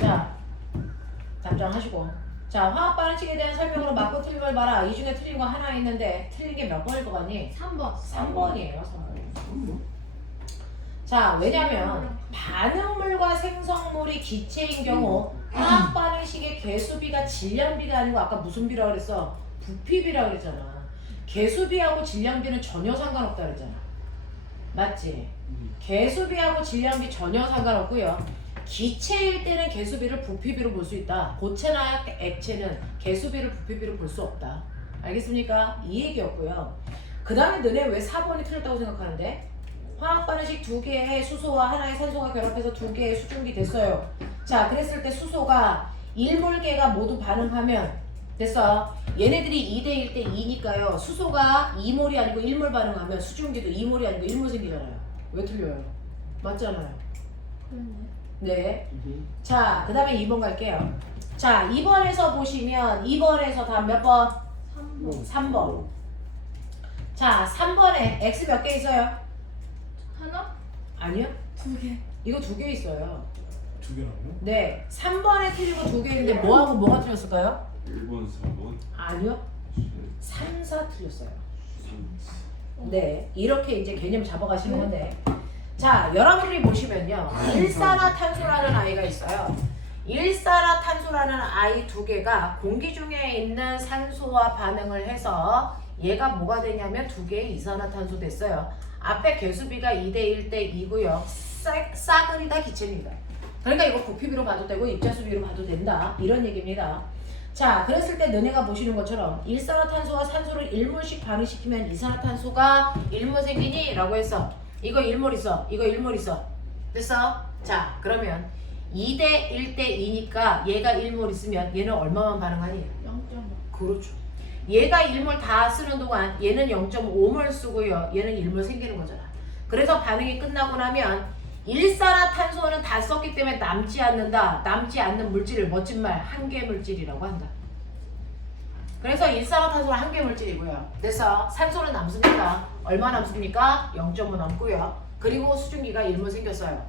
자, 답장하시고. 자, 화학 반응식에 대한 설명으로 맞고 틀린 걸 봐라. 이 중에 틀린 거 하나 있는데 틀린 게 몇 번일 것 같니? 3번. 3번이에요. 3번. 자, 왜냐면 반응물과 생성물이 기체인 경우 화학 반응식의 개수비가 질량비가 아니고 아까 무슨 비라 그랬어? 부피비라 그랬잖아. 개수비하고 질량비는 전혀 상관없다 그랬잖아. 맞지? 개수비하고 질량비 전혀 상관없고요. 기체일 때는 개수비를 부피비로 볼 수 있다. 고체나 액체는 개수비를 부피비로 볼 수 없다. 알겠습니까? 이 얘기였고요. 그 다음에 너네 왜 4번이 틀렸다고 생각하는데? 화학 반응식 2개의 수소와 하나의 산소가 결합해서 2개의 수증기 됐어요. 자, 그랬을 때 수소가 1몰계가 모두 반응하면 됐어. 얘네들이 2대 1대 2니까요. 수소가 2몰이 아니고 1몰 반응하면 수증기도 2몰이 아니고 1몰 생기잖아요. 왜 틀려요? 맞잖아요. 네. 자, 그 다음에 2번 갈게요. 자, 2번에서 보시면 2번에서 다음 몇 번? 3번. 자, 3번에 X 몇 개 있어요? 하나? 아니요. 2개. 이거 2개 있어요. 2개라고요? 네. 3번에 틀린 거 2개 있는데 뭐하고 뭐가 틀렸을까요? 1번, 4번, 아니요. 3, 4 틀렸어요. 3. 네. 이렇게 이제 개념 잡아가시는 건데. 자, 여러분들이 보시면요. 일산화탄소라는 아이가 있어요. 일산화탄소라는 아이 2개가 공기 중에 있는 산소와 반응을 해서 얘가 뭐가 되냐면 2개의 이산화탄소 됐어요. 앞에 개수비가 2대 1대 2고요. 싸그리 다 기체입니다. 그러니까 이거 부피비로 봐도 되고 입자수비로 봐도 된다. 이런 얘기입니다. 자, 그랬을 때 너네가 보시는 것처럼 일산화탄소와 산소를 1몰씩 반응시키면 이산화탄소가 1몰 생기니? 라고 했어. 이거 1몰 있어. 이거 1몰 있어. 됐어? 자, 그러면 2대 1대 2니까 얘가 1몰 있으면 얘는 얼마만 반응하니? 0.5. 그렇죠. 얘가 1몰 다 쓰는 동안 얘는 0.5몰 쓰고요. 얘는 1몰 생기는 거잖아. 그래서 반응이 끝나고 나면 일산화탄소는 다 썼기 때문에 남지 않는다. 남지 않는 물질을 멋진 말 한계 물질이라고 한다. 그래서 일산화탄소는 한계 물질이고요. 그래서 산소는 남습니다. 얼마 남습니까? 0.5 남고요. 그리고 수증기가 1몰 생겼어요.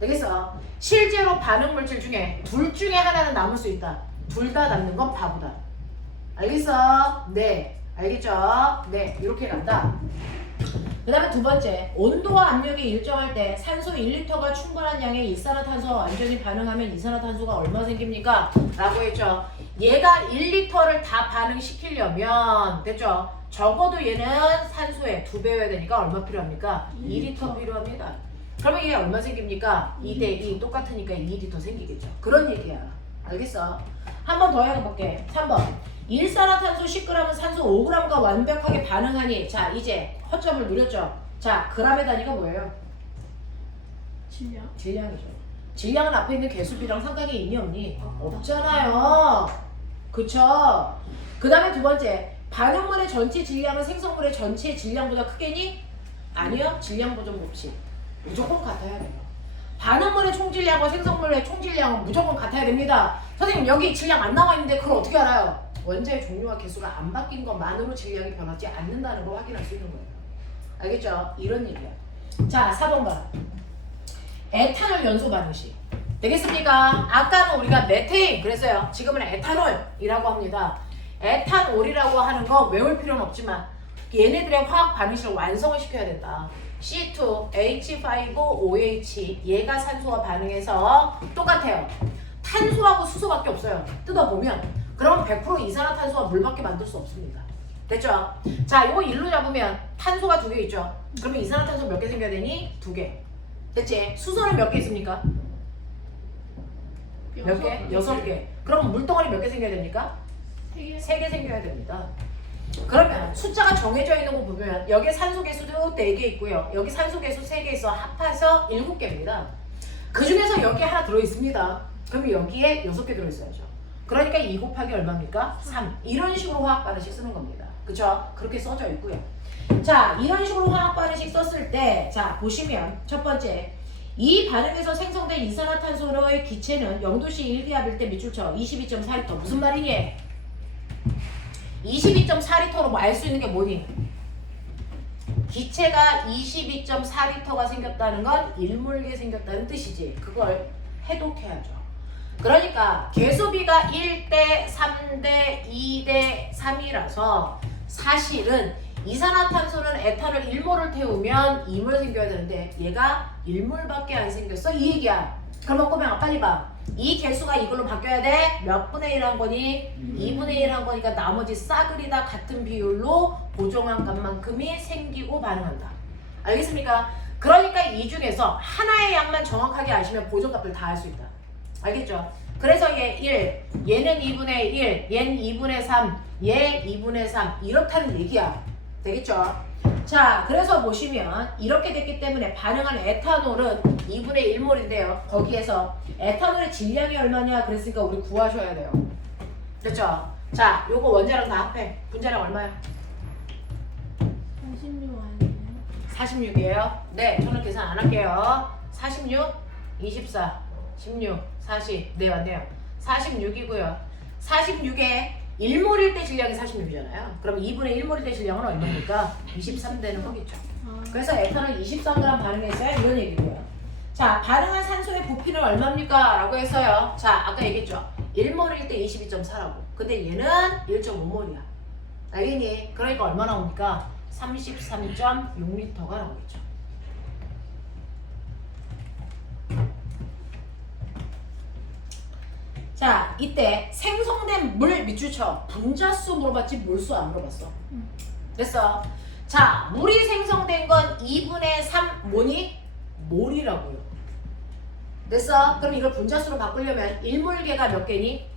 되겠어? 실제로 반응 물질 중에 둘 중에 하나는 남을 수 있다. 둘 다 남는 건 바보다. 알겠어? 네. 알겠죠? 네. 이렇게 간다. 그 다음에 2번째, 온도와 압력이 일정할 때 산소 1리터가 충분한 양의 일산화탄소와 완전히 반응하면 이산화탄소가 얼마 생깁니까? 라고 했죠. 얘가 1리터를 다 반응시키려면 됐죠? 적어도 얘는 산소의 2배여야 되니까 얼마 필요합니까? 2리터 필요합니다. 그러면 얘 얼마 생깁니까? 2대 2 똑같으니까 2리터 생기겠죠. 그런 얘기야. 알겠어? 한 번 더 해볼게. 3번. 일산화탄소 10g은 산소 5g과 완벽하게 반응하니 자 이제 허점을 누렸죠. 자 g의 단위가 뭐예요? 질량. 질량이죠. 질량은 앞에 있는 개수비랑 상관이 있니 없니? 없잖아요. 그쵸? 그 다음에 2번째 반응물의 전체 질량은 생성물의 전체 질량보다 크겠니? 아니요. 질량 보존 법칙 무조건 같아야 돼요. 반응물의 총질량과 생성물의 총질량은 무조건 같아야 됩니다. 선생님 여기 질량 안 나와 있는데 그걸 어떻게 알아요? 원자의 종류와 개수가 안 바뀐 것만으로 질량이 변하지 않는다는 걸 확인할 수 있는 거예요. 알겠죠? 이런 얘기야. 자, 4번 봐. 에탄올 연소 반응식. 되겠습니까? 아까는 우리가 메테인 그랬어요. 지금은 에탄올이라고 합니다. 에탄올이라고 하는 거 외울 필요는 없지만 얘네들의 화학 반응식을 완성을 시켜야 된다. C2, H5OH 얘가 산소와 반응해서 똑같아요. 탄소하고 수소밖에 없어요. 뜯어보면 그럼 100% 이산화탄소와 물밖에 만들 수 없습니다. 됐죠? 자, 이거 1로 잡으면 탄소가 2개 있죠? 그러면 이산화탄소 몇 개 생겨야 되니? 2개. 됐지? 수소는 몇 개 있습니까? 몇 개? 6개. 그럼 물덩어리 몇 개 생겨야 됩니까? 3개. 3개 생겨야 됩니다. 그러면 숫자가 정해져 있는 거 보면 여기 산소 개수도 4개 있고요. 여기 산소 개수 3개 있어 합해서 7개입니다. 그 중에서 여기 하나 들어있습니다. 그럼 여기에 6개 들어있어야죠. 그러니까 2 곱하기 얼마입니까? 3. 이런 식으로 화학 반응식 쓰는 겁니다. 그쵸? 그렇게 써져 있고요. 자, 이런 식으로 화학 반응식 썼을 때, 자, 보시면 첫 번째, 이 반응에서 생성된 이산화탄소의 기체는 0도씨 1기압일 때 밑줄쳐 22.4리터. 무슨 말이니? 22.4리터로 알 수 있는 게 뭐니? 기체가 22.4리터가 생겼다는 건 1몰게 생겼다는 뜻이지. 그걸 해독해야죠. 그러니까 개수비가 1대 3대 2대 3이라서 사실은 이산화탄소는 에탄올 1몰을 태우면 2몰 생겨야 되는데 얘가 1몰밖에 안 생겼어 이 얘기야. 그러면 꼬맹아 빨리 봐. 이 개수가 이걸로 바뀌어야 돼? 몇 분의 1 한 거니? 2분의 1 한 거니까 나머지 싸그리 다 같은 비율로 고정한 값만큼이 생기고 반응한다. 알겠습니까? 그러니까 이 중에서 하나의 양만 정확하게 아시면 보존값을 다 알 수 있다. 알겠죠? 그래서 얘 1, 얘는 2분의 1, 얘는 2분의 3, 얘 2분의 3 이렇다는 얘기야. 되겠죠? 자, 그래서 보시면 이렇게 됐기 때문에 반응한 에탄올은 2분의 1몰인데요. 거기에서 에탄올의 질량이 얼마냐 그랬으니까 우리 구하셔야 돼요. 됐죠? 자, 요거 원자랑 다 합해. 분자량 얼마야? 46 아니에요? 46이에요? 네, 저는 계산 안 할게요. 46, 24, 16, 40. 네, 맞네요. 46이고요. 46에 1몰일 때 질량이 46이잖아요. 그럼 2분의 1몰일 때 질량은 얼마입니까? 23되는 거겠죠. 그래서 에탄올 23g 반응했어요. 이런 얘기고요. 자, 반응한 산소의 부피는 얼마입니까? 라고 해서요. 자, 아까 얘기했죠. 1몰일 때 22.4라고. 근데 얘는 1.5몰이야. 알겠니? 그러니까 얼마 나옵니까? 33.6L가 나오겠죠. 자, 이때 생성된 물 밑줄 쳐. 분자수 물어봤지 몰수 안 물어봤어. 됐어. 자, 물이 생성된 건 2분의 3 뭐니? 몰이라고요. 됐어? 그럼 이걸 분자수로 바꾸려면 1몰계가 몇 개니?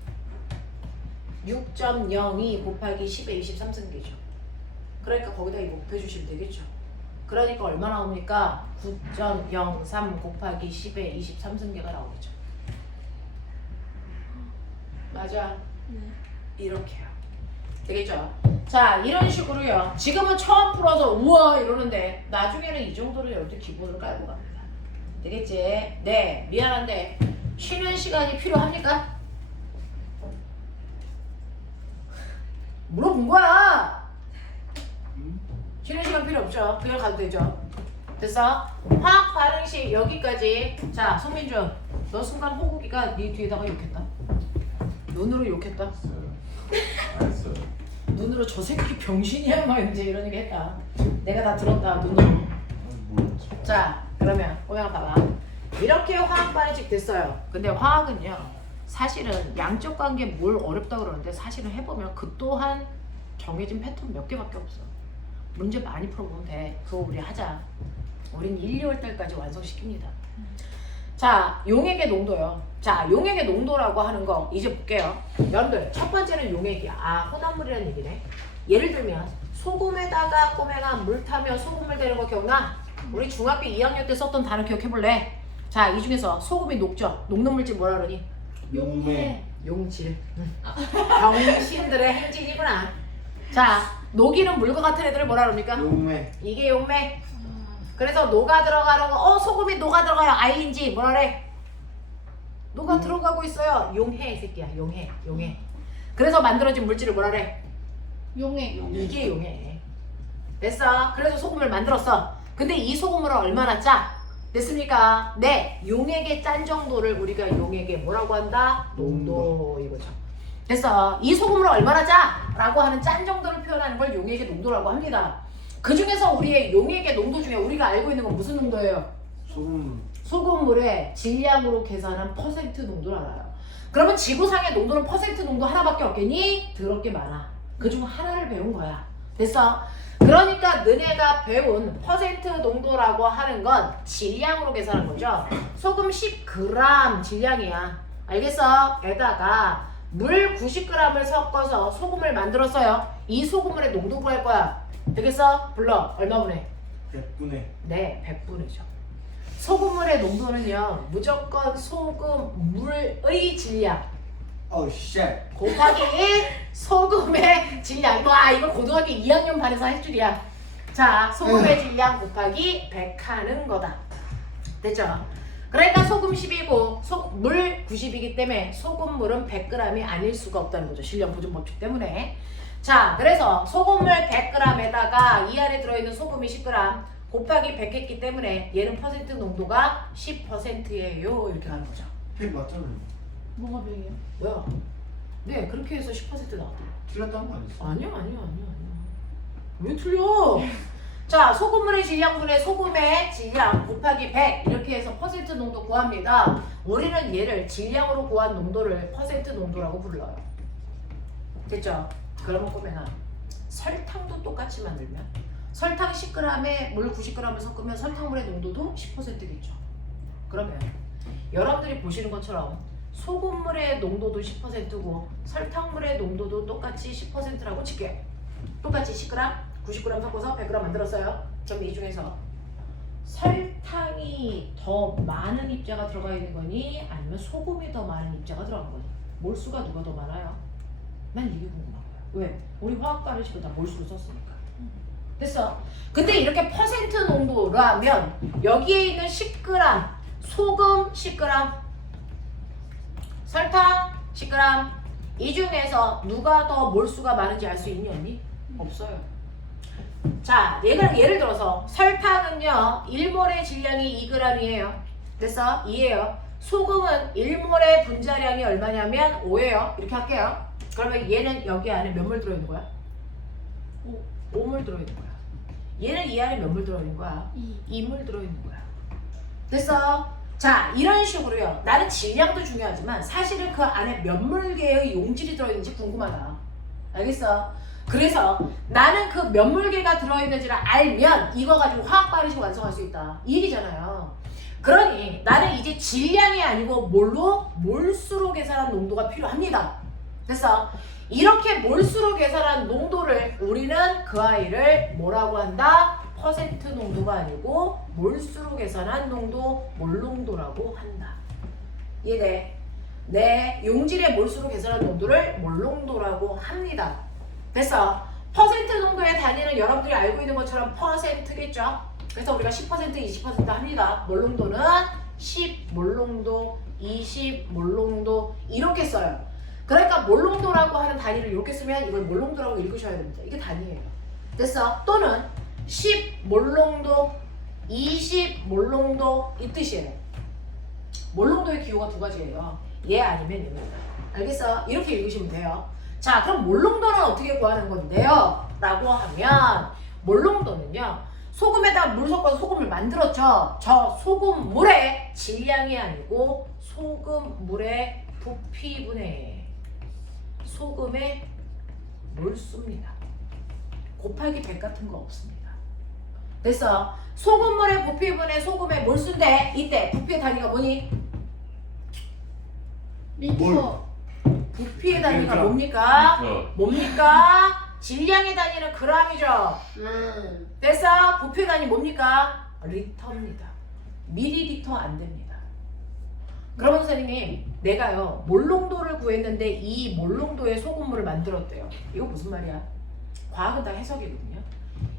6.02 곱하기 10의 23승계죠. 그러니까 거기다 이거 곱해주시면 되겠죠. 그러니까 얼마 나옵니까? 9.03 곱하기 10의 23승계가 나오겠죠. 맞아. 네. 이렇게요. 되겠죠? 자, 이런 식으로요. 지금은 처음 풀어서 우와 이러는데 나중에는 이 정도로 여러분들 기본으로 깔고 갑니다. 되겠지? 네, 미안한데 쉬는 시간이 필요합니까? 물어본 거야. 쉬는 시간 필요 없죠. 그냥 가도 되죠. 됐어? 화학 반응식 여기까지. 자, 송민준, 너 순간 호국이가 네 뒤에다가 욕했다. 눈으로 욕했다. 알았어요. 눈으로 저 새끼 병신이야 막 이제 이런 얘기 했다. 내가 다 들었다 눈으로. 자, 그러면 꼬양 봐봐. 이렇게 화학 반응식 됐어요. 근데 화학은요 사실은 양적 관계 뭘 어렵다 그러는데 사실은 해보면 그 또한 정해진 패턴 몇 개밖에 없어. 문제 많이 풀어보면 돼. 그거 우리 하자. 우린 1, 2월 달까지 완성시킵니다. 자, 용액의 농도요. 자, 용액의 농도라고 하는 거 이제 볼게요. 여러분들 첫 번째는 용액이야. 아, 혼합물이라는 얘기네. 예를 들면 소금에다가 꼬맹아 물 타면 소금물 되는 거 기억나? 우리 중학교 2학년 때 썼던 단어 기억해볼래? 자, 이 중에서 소금이 녹죠. 녹는 물질 뭐라 그러니? 용해. 용질. 병신들의 행진이구나. 자, 녹이는 물과 같은 애들을 뭐라 그럽니까? 용매. 이게 용매. 그래서 녹아 들어가는 거, 소금이 녹아 들어가요. ING 뭐라 그래? 녹아 들어가고 있어요. 용해 이 새끼야. 용해. 그래서 만들어진 물질을 뭐라 그래? 용해. 이게 용해. 됐어. 그래서 소금을 만들었어. 근데 이 소금물은 얼마나 짜? 됐습니까? 네. 용액의 짠 정도를 우리가 용액의 뭐라고 한다? 농도 이거죠. 됐어. 이 소금물은 얼마나 짜? 라고 하는 짠 정도를 표현하는 걸 용액의 농도라고 합니다. 그 중에서 우리의 용액의 농도 중에 우리가 알고 있는 건 무슨 농도예요? 소금. 소금물의 질량으로 계산한 퍼센트 농도를 알아요. 그러면 지구상의 농도는 퍼센트 농도 하나밖에 없겠니? 더럽게 많아. 그중 하나를 배운 거야. 됐어? 그러니까 너네가 배운 퍼센트 농도라고 하는 건 질량으로 계산한 거죠. 소금 10g 질량이야. 알겠어? 에다가 물 90g을 섞어서 소금을 만들었어요. 이 소금물의 농도 구할 거야. 되겠어? 불러. 얼마분의? 100분의. 네, 100분이죠. 소금물의 농도는요 무조건 소금물의 질량 쉣. 곱하기 소금의 질량. 와, 이거 고등학교 2학년 반에서 할 줄이야. 자, 소금의 질량 곱하기 100 하는 거다. 됐죠? 그러니까 소금 10이고 물 90이기 때문에 소금물은 100g이 아닐 수가 없다는 거죠. 실력 보존 법칙 때문에. 자, 그래서 소금물 100g에다가 이 안에 들어있는 소금이 10g 곱하기 100 했기 때문에 얘는 퍼센트 농도가 10%예요. 이렇게 가는 거죠. 100 맞잖아요. 뭐가 100이에요? 뭐야? 네, 그렇게 해서 10% 나왔대. 틀렸다는 거 아니었어? 아니야. 왜 틀려? 자, 소금물의 질량분의 소금의 질량 곱하기 100 이렇게 해서 퍼센트 농도 구합니다. 우리는 얘를 질량으로 구한 농도를 퍼센트 농도라고 불러요. 됐죠? 그러면 꼬매나 설탕도 똑같이 만들면 설탕 10g에 물 90g을 섞으면 설탕물의 농도도 10%겠죠. 그러면 여러분들이 보시는 것처럼 소금물의 농도도 10%고 설탕물의 농도도 똑같이 10%라고 칠게요. 똑같이 10g, 90g 섞어서 100g 만들었어요. 그럼 이 중에서 설탕이 더 많은 입자가 들어가 있는 거니 아니면 소금이 더 많은 입자가 들어간 거니? 몰수가 누가 더 많아요? 난 이게 궁금한 거야. 왜? 우리 화학 반응식을 다 몰수로 썼으니까. 됐어? 근데 이렇게 퍼센트 농도라면 여기에 있는 10g 소금 10g 설탕 10g 이 중에서 누가 더 몰수가 많은지 알 수 있니 언니? 없어요. 자, 예를 들어서 설탕은요 1몰의 질량이 2g이에요. 됐어? 2예요. 소금은 1몰의 분자량이 얼마냐면 5예요. 이렇게 할게요. 그러면 얘는 여기 안에 몇 몰 들어있는 거야? 5몰 들어있는 거야. 얘는 이 안에 몇 몰 들어있는 거야? 2몰 들어있는 거야. 됐어? 자, 이런 식으로요. 나는 질량도 중요하지만 사실은 그 안에 몇 몰개의 용질이 들어있는지 궁금하다. 알겠어? 그래서 나는 그 몇 몰개가 들어있는지를 알면 이거 가지고 화학 반응식 완성할 수 있다. 이 얘기잖아요. 그러니 나는 이제 질량이 아니고 뭘로? 몰수로 계산한 농도가 필요합니다. 됐어? 이렇게 몰수로 계산한 농도를 우리는 그 아이를 뭐라고 한다? 퍼센트 농도가 아니고 몰수로 계산한 농도, 몰농도라고 한다. 이해돼? 네, 용질의 몰수로 계산한 농도를 몰농도라고 합니다. 됐어? 퍼센트 농도의 단위는 여러분들이 알고 있는 것처럼 퍼센트겠죠? 그래서 우리가 10%, 20% 합니다. 몰농도는 10 몰농도, 20 몰농도 이렇게 써요. 그러니까 몰농도라고 하는 단위를 이렇게 쓰면 이걸 몰농도라고 읽으셔야 됩니다. 이게 단위예요. 됐어? 또는 10 몰농도, 20 몰농도 이 뜻이에요. 몰농도의 기호가 두 가지예요. 얘 아니면 얘입니다. 알겠어? 이렇게 읽으시면 돼요. 자, 그럼 몰농도는 어떻게 구하는 건데요? 라고 하면 몰농도는요. 소금에다 물 섞어서 소금을 만들었죠. 저 소금물의 질량이 아니고 소금물의 부피분의 소금의 몰수입니다. 곱하기 100 같은 거 없습니다. 됐어? 소금물의 부피분의 소금의 몰수인데 이때 부피의 단위가 뭐니? 리터. 부피의 단위가 그러니까. 뭡니까? 어. 뭡니까? 질량의 단위는 g이죠. 됐어? 부피의 단위 뭡니까? 리터입니다. 미리리터 안 됩니다. 그러면 선생님, 내가요 몰농도를 구했는데 이 몰농도의 소금물을 만들었대요. 이거 무슨 말이야? 과학은 다 해석이거든요.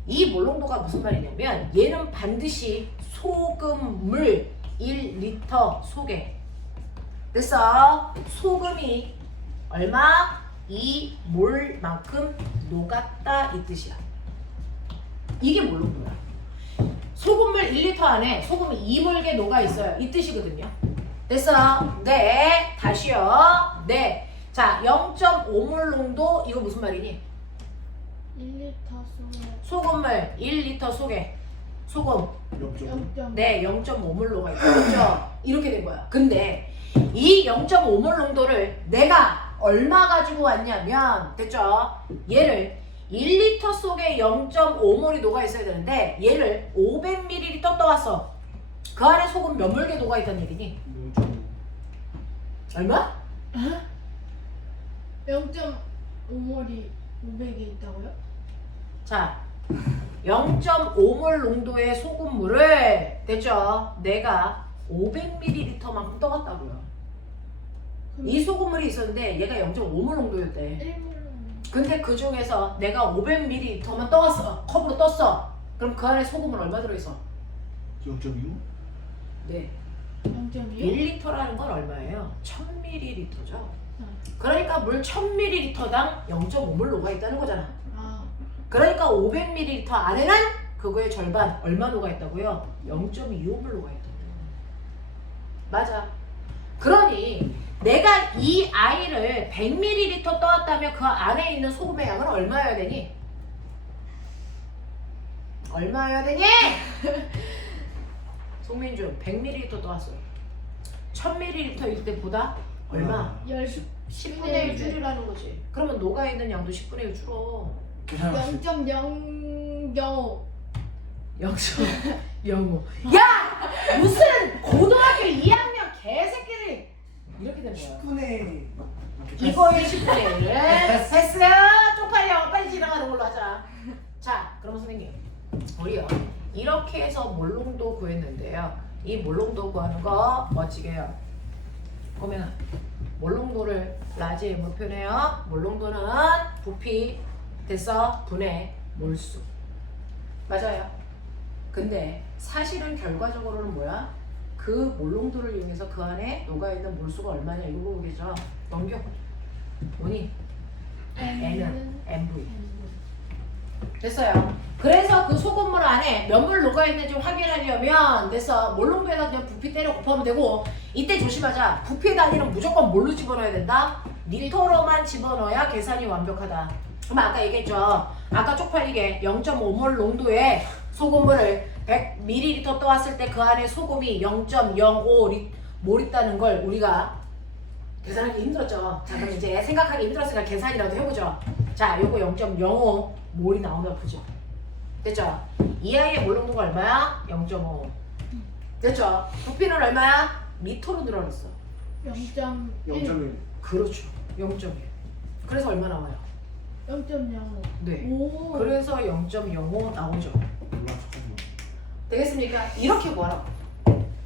이 몰농도가 무슨 말이냐면 얘는 반드시 소금물 1리터 속에 됐어? 소금이 얼마? 2몰만큼 녹았다 이 뜻이야. 이게 몰농도야. 소금물 1리터 안에 소금이 2몰게 녹아 있어요. 이 뜻이거든요. 됐어? 네. 다시요. 네. 자, 0.5몰 농도 이거 무슨 말이니? 1리터 속에 소금물 1리터 속에 소금 0.5. 네 0.5몰 녹아 있죠. 이렇게 된 거야. 근데 이 0.5몰 농도를 내가 얼마 가지고 왔냐면 됐죠? 얘를 1리터 속에 0.5몰이 녹아 있어야 되는데 얘를 500ml 떠왔어. 그 안에 소금 몇 몰게 녹아 있다는 얘기니? 0.5. 얼마? 0.5몰이 500에 있다고요? 자, 0.5몰 농도의 소금물을 됐죠? 내가 500ml만큼 떠갔다고요. 이 소금물이 있었는데 얘가 0.5몰 농도였대. 1몰. 근데 그 중에서 내가 500ml만 떠왔어. 컵으로 떴어. 그럼 그 안에 소금은 얼마 들어있어? 0.25? 네. 0.2? 1리터라는 건 얼마예요? 1000ml죠. 그러니까 물 1000ml당 0.5몰 녹아 있다는 거잖아. 아, 그러니까 500ml 안에는 그거의 절반 얼마 녹아 있다고요? 0.25몰 녹아 있다고요. 맞아. 그러니 내가 이 아이를 100ml 떠왔다면 그 안에 있는 소금의 양은 얼마여야 되니? 얼마여야 되니? 송민주 100ml 떠왔어요. 1000ml일 때보다 얼마? 10분의 1 줄이라는 거지. 그러면 녹아있는 양도 10분의 1 줄어. 계산하시. 0.005. 0.05. 야! 무슨 고등학교 2학년 개새끼들이 이렇게 된 거야. 10분의 이거의 10분의 1. 됐어. 쪽팔려. 빨리 지나가는 걸로 하자. 자, 그럼 선생님. 우리요. 이렇게 해서 몰롱도 구했는데요. 이 몰롱도 구하는 거 멋지게 해요. 그러면 몰롱도를 라지에 뭐 표현해요? 몰롱도는 부피 됐어? 분의 몰수. 맞아요. 근데 사실은 결과적으로는 뭐야? 그 몰롱도를 이용해서 그 안에 녹아있는 몰수가 얼마냐 이거 보겠죠. 넘겨. 뭐니? N은 NV. 됐어요. 그래서 그 소금물 안에 몇 물 녹아있는지 확인하려면 됐어. 몰롱도에다 그냥 부피 때려 곱하면 되고 이때 조심하자. 부피의 단위는 무조건 뭘로 집어넣어야 된다? 리터로만 집어넣어야 계산이 완벽하다. 그럼 아까 얘기했죠. 아까 쪽팔리게 0.5몰 농도의 소금물을 100ml 떠왔을 때 그 안에 소금이 0.05몰 있다는 걸 우리가 계산하기 힘들었죠. 자, 그럼 이제 생각하기 힘들었으니까 계산이라도 해보죠. 자, 요거 0.05몰이 나오면 보죠. 됐죠? 이 아이의 몰 농도가 얼마야? 0.5. 됐죠? 부피는 얼마야? 리터로 늘어났어. 0.1. 0.1. 그렇죠. 0.1. 그래서 얼마 나와요? 0.05. 네. 오. 그래서 0.05 나오죠. 몰라 잠깐만. 되겠습니까? 이렇게 구하라고.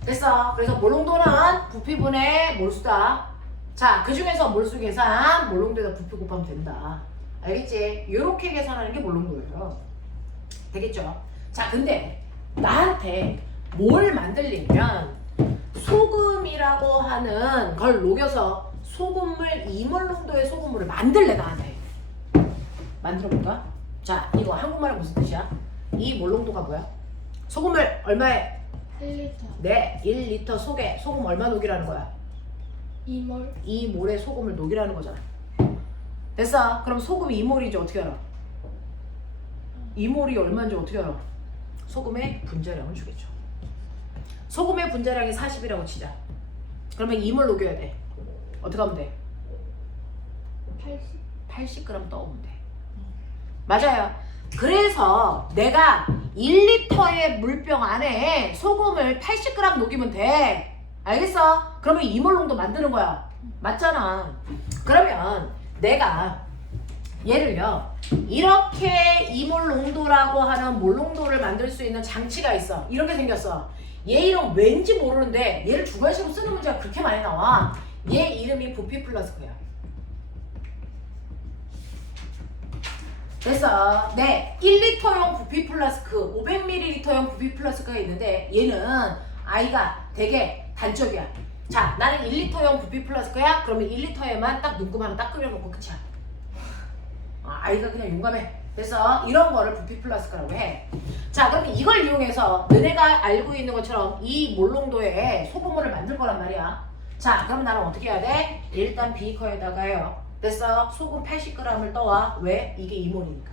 됐어. 그래서 몰농도는 부피분의 몰수다. 자, 그 중에서 몰수 계산 몰농도에다 부피 곱하면 된다. 알겠지? 이렇게 계산하는 게 몰농도예요. 되겠죠? 자, 근데 나한테 뭘 만들려면 소금이라고 하는 걸 녹여서 소금물 2몰 농도의 소금물을 만들래 나한테. 만들어볼까? 자, 이거 한국말은 무슨 뜻이야? 이 몰농도가 뭐야? 소금물 얼마에? 1리터. 네, 1리터 속에 소금 얼마 녹이라는 거야? 2몰. 2몰의 소금을 녹이라는 거잖아. 됐어? 그럼 소금이 2몰이지 어떻게 알아? 2몰이 얼마인지 어떻게 알아? 소금의 분자량을 주겠죠. 소금의 분자량이 40이라고 치자. 그러면 2몰 녹여야 돼. 어떻게 하면 돼? 80. 80g 떠오면 돼. 맞아요. 그래서 내가 1리터의 물병 안에 소금을 80g 녹이면 돼. 알겠어? 그러면 2몰 농도 만드는 거야. 맞잖아. 그러면 내가 얘를요 이렇게 2몰 농도라고 하는 몰 농도를 만들 수 있는 장치가 있어. 이렇게 생겼어. 얘 이름 왠지 모르는데 얘를 주관식으로 쓰는 문제가 그렇게 많이 나와. 얘 이름이 부피 플라스크야. 됐어. 네, 1리터용 부피 플라스크, 500ml용 부피 플라스크가 있는데 얘는 아이가 되게 단적이야. 자, 나는 1리터용 부피 플라스크야? 그러면 1리터에만 딱 눈금 하나 딱 끓여놓고 끝이야. 아이가 그냥 용감해. 됐어. 이런 거를 부피 플라스크라고 해. 자, 그러면 이걸 이용해서 너네가 알고 있는 것처럼 이 몰농도의 소금물을 만들 거란 말이야. 자, 그럼 나는 어떻게 해야 돼? 일단 비커에다가요. 됐어. 소금 80g을 떠와. 왜? 이게 2몰이니까.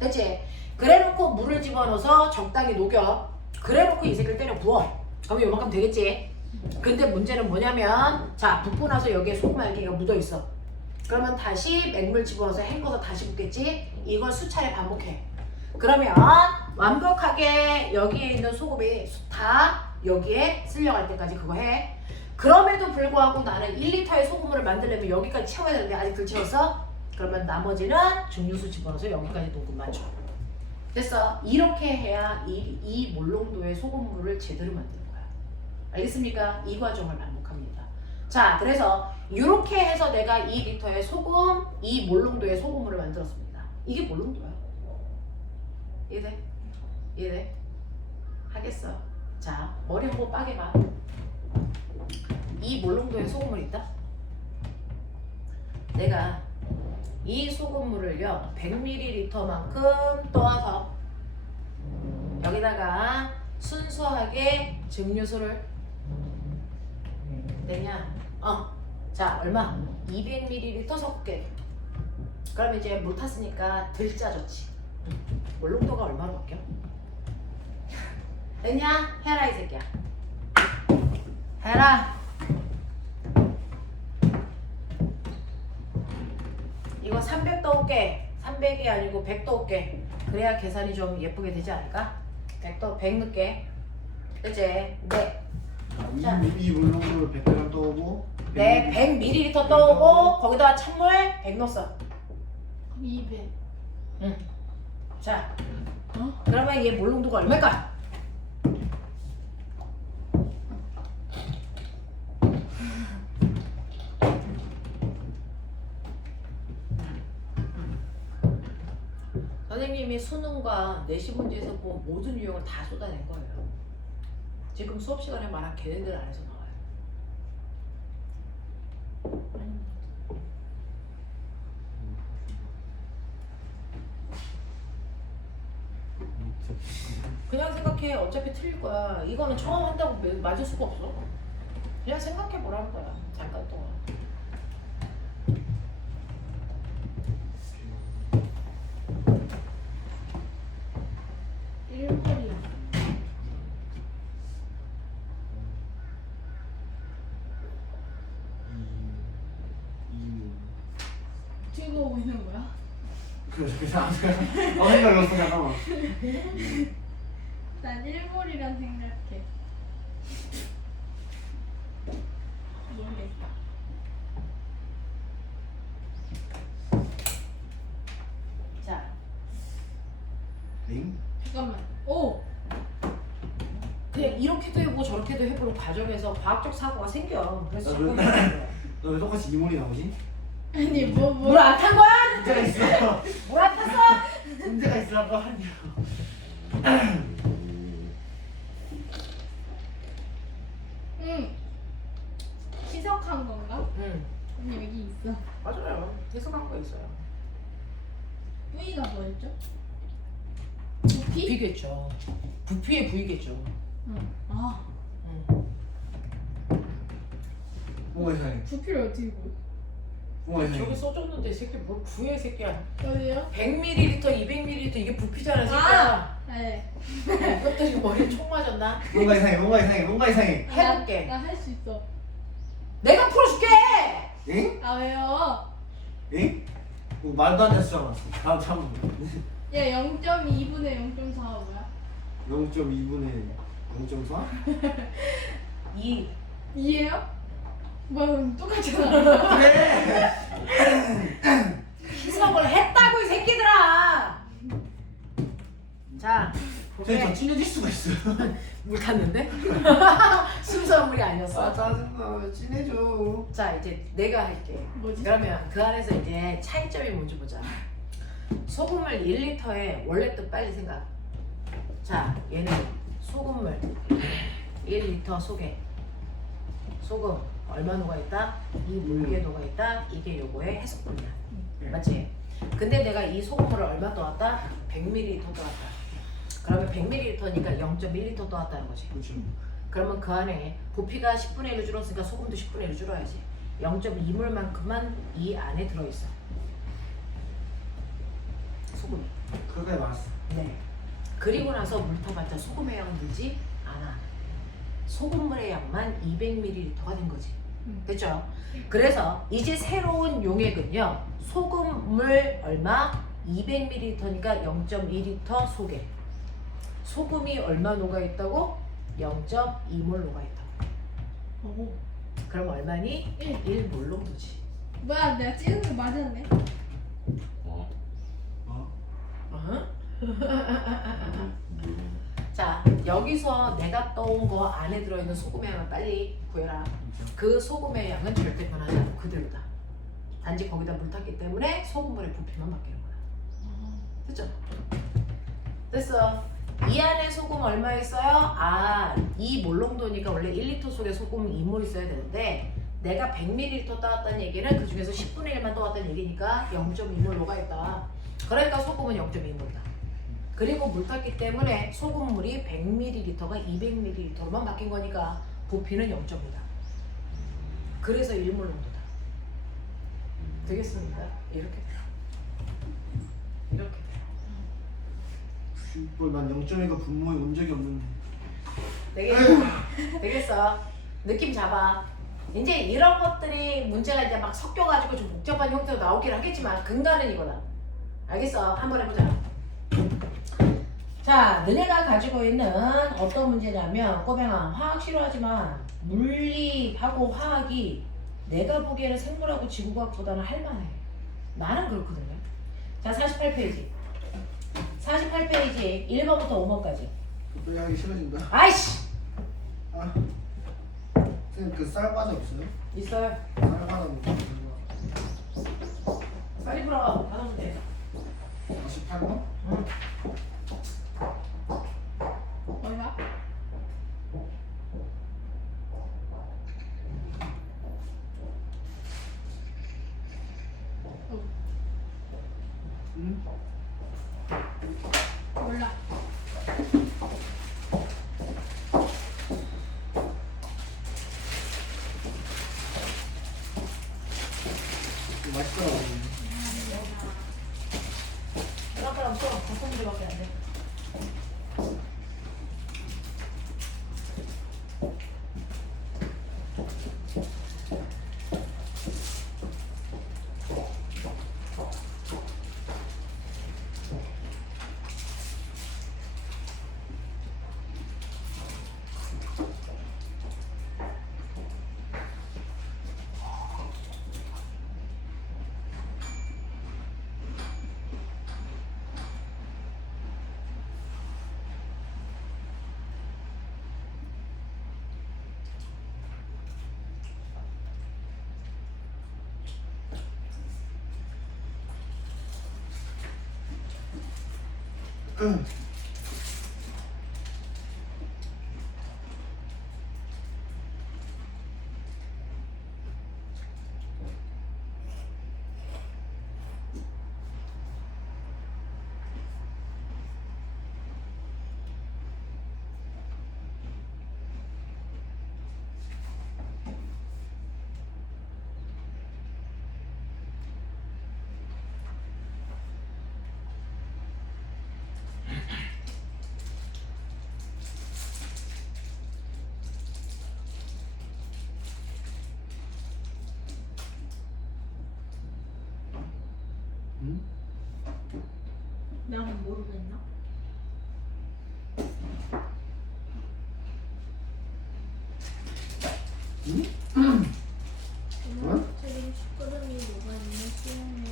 됐지? 그래놓고 물을 집어넣어서 적당히 녹여. 그래놓고 이 새끼를 때려 부어. 그러면 요만큼 되겠지? 근데 문제는 뭐냐면 자, 붓고 나서 여기에 소금 알갱이가 묻어있어. 그러면 다시 맹물 집어넣어서 헹궈서 다시 붓겠지? 이걸 수차례 반복해. 그러면 완벽하게 여기에 있는 소금이 다 여기에 쓸려갈 때까지 그거 해. 그럼에도 불구하고 나는 1리터의 소금물을 만들려면 여기까지 채워야 되는데 아직 덜 채웠어? 그러면 나머지는 증류수 집어넣어서 여기까지 녹음 맞춰. 됐어. 이렇게 해야 이 몰농도의 소금물을 제대로 만드는 거야. 알겠습니까? 이 과정을 반복합니다. 자, 그래서 이렇게 해서 내가 2리터의 소금, 이 몰농도의 소금물을 만들었습니다. 이게 몰농도야. 이해돼? 이해돼? 하겠어. 자, 머리 한번 빠개봐. 이 몰농도의 소금물이 있다. 내가 이 소금물을요 100ml만큼 떠와서 여기다가 순수하게 증류수를 됐냐? 자, 얼마? 200ml 섞게. 그럼 이제 물 탔으니까 덜 짜졌지. 물농도가 얼마로 바뀌어? 됐냐? 해라 이 새끼야. 해라. 이거 300 떠올게. 300이 아니고 100 떠올게. 그래야 계산이 좀 예쁘게 되지 않을까? 100 넣을게. 그치? 네. 자. 이 물농도를 100g 떠오고 네, 100ml 떠오고 거기다가 찬물 100 넣었어. 200. 응. 자, 그러면 얘 물농도가 얼마일까? 선생님이 수능과 내시 문제에서 본 모든 유형을 다 쏟아낸 거예요. 지금 수업 시간에 말한 걔네들 안에서 나와요. 그냥 생각해. 어차피 틀릴 거야. 이거는 처음 한다고 맞을 수가 없어. 그냥 생각해 보라는 거야. 잠깐 동안. 일벌이야. 찍어오고 있는 거야? 그래서 안 생각이 없어. 잠깐만. 난 일벌이란 생각해. 모르겠다. 자, 링? 잠깐만. 오! 그냥 이렇게도 해보고 저렇게도 해보는 과정에서 과학적 사고가 생겨. 그래서 자꾸 너 왜 똑같이 이몰이 나오지? 아니 물 안 탄 거야? 문제가 있어. 물 안 탔어? 문제가 있으라고 하냐. 응. 희석한 건가? 응, 아니 여기 있어. 맞아요. 해석한 거 있어요. V가 뭐였죠? 부피? 부피겠죠. 부피의 부위겠죠. 응. 아 응. 뭔가 이상해. 부피를 어떻게 보? 뭔가 이상해. 저기 써줬는데 이 새끼 뭘 구해 새끼야. 어디요? 100ml, 200ml 이게 부피잖아 새끼야. 네. 이것들이 머리에 총 맞았나? 뭔가 이상해. 뭔가 이상해. 뭔가 이상해. 해볼게. 나 할 수 있어. 내가 풀어줄게. 응? 아 왜요? 응? 뭐 말도 안 됐어. 다음 참. 얘 0.2분의 0.4가 뭐야? 0.2분의 0.4? 2. 2예요? 뭐야 그럼 똑같잖아. 그래. 희석을 했다고 이 새끼들아. 자, 쟤 더 볼게. 찐해질 수가 있어. 물 탔는데? 순수한 물이 아니었어. 짜증나. 찐해져. 자, 이제 내가 할게. 뭐지? 그러면 그 안에서 이제 차이점이 뭔지 보자. 소금을 1리터에 원래 뜻 빨리 생각. 자, 얘는 소금물 1리터 속에 소금 얼마 녹아있다? 이 물기에 녹아있다. 이게 요거의 해석분이야. 맞지? 근데 내가 이 소금물을 얼마 떠왔다? 100ml 떠왔다. 그러면 100ml니까 0.1리터 떠왔다는 거지. 그렇죠. 그러면 그 안에 부피가 10분의 1로 줄었으니까 소금도 10분의 1로 줄어야지. 0.2몰만큼만 이 안에 들어있어. 소금이. 그거까지 맞았어. 네. 그리고 나서 물 타봤자 소금의 양은 늘지 않아. 소금물의 양만 200ml가 된 거지. 됐죠? 그래서 이제 새로운 용액은요. 소금물 얼마? 200ml니까 0.2리터 속에 소금이 얼마 녹아있다고? 0.2몰 녹아있다고. 오. 그럼 얼마니? 1. 1몰 농도지. 뭐야 내가 찍은 거 맞았네. 어? 자, 여기서 내가 떠온 거 안에 들어있는 소금의 양을 빨리 구해라. 그 소금의 양은 절대 변하지 않고 그대로다. 단지 거기다 물 탔기 때문에 소금물의 부피만 바뀌는 거야. 됐죠? 됐어. 이 안에 소금 얼마 있어요? 아, 이 몰농도니까 원래 1리터 속에 소금 2몰 있어야 되는데 내가 100ml 떠왔다는 얘기는 그 중에서 10분의 1만 떠왔다는 얘기니까 0.2몰 녹아있다. 그러니까 소금은 0.2몰이다. 그리고 물 탔기 때문에 소금물이 100ml가 200ml로만 바뀐 거니까 부피는 0.5다. 그래서 일몰 농도다. 되겠습니까? 이렇게 돼요. 이렇게 돼요. 난 0.2가 분모에 온 적이 없는데. 되겠어. 되겠어. 느낌 잡아. 이제 이런 것들이 문제가 이제 막 섞여가지고 좀 복잡한 형태로 나오긴 하겠지만 근간은 이거다. 알겠어? 한번 해보자. 자, 너네가 가지고 있는 어떤 문제냐면 꼬맹아, 화학 싫어하지만 물리하고 화학이 내가 보기에는 생물하고 지구과학보다는 할만해. 나는 그렇거든요. 자, 48페이지. 48페이지 1번부터 5번까지. 그렇게 하기 싫어진다. 아이씨! 아. 선생님 그 쌀과자 없어요? 있어요. 쌀과자 먹고 빨리 불어. 나눠면 돼. 48번? 응. 뭐야? 응? 몰라. 맛있더라고. 그런 없어. 보통 문제밖에 안 돼. 응. 응? 나는 모르겠나? 응? 응? 책임 식구름이 뭐가 있는 시험에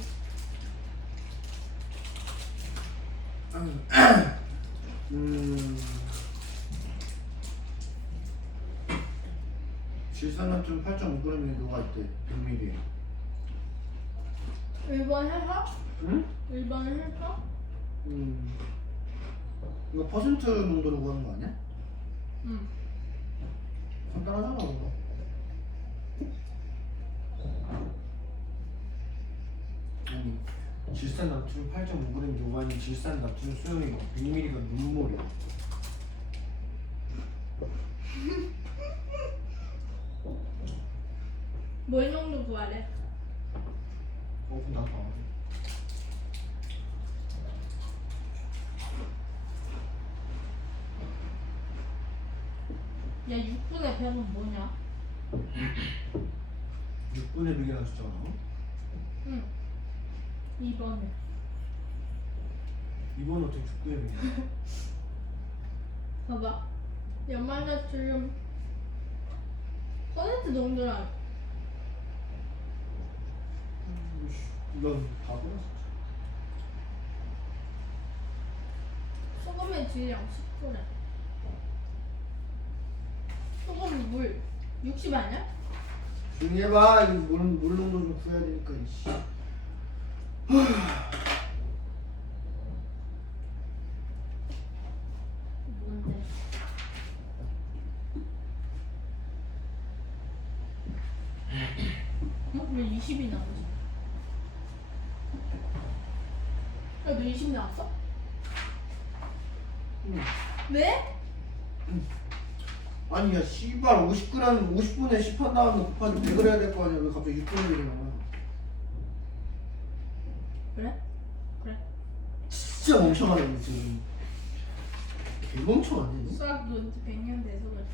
질산나트륨 8.5g이 녹아 있대. 100ml. 1번 해서? 응? 1번을 해서? 이거 퍼센트 농도로 구하는 거 아니야? 응. 간단하잖아 그거. 아니 질산나트륨 8.5g 녹아 있는 질산나트륨 수용이 100ml가 눈물이야. 뭘 정도 구하래? 그럼 나 봐. 야 6분의 100은 뭐냐? 6분의 100이라는 숫자가 나와? 응. 2번에. 이번 어떻게 6분의 100이야? 봐봐. 연말나트륨 퍼센트 농도랑 이건 바보야. 소금의 질량 10%. 소금 물 60 아니야? 조용히 해봐. 이거 물 농도 좀 구해야 되니까. 이씨. 뭔데? 왜 20이 나오지? 야, 너 20 나왔어? 응. 네? 아니 야 씨발 50g 50분에 10한 다음에 곱하기 100을 해야 될 거 아니야. 왜 갑자기 6분을 이러냐. 그래? 그래. 진짜 멍청하네 지금. 개 멍청하네. 수학도 100년 돼서 그래.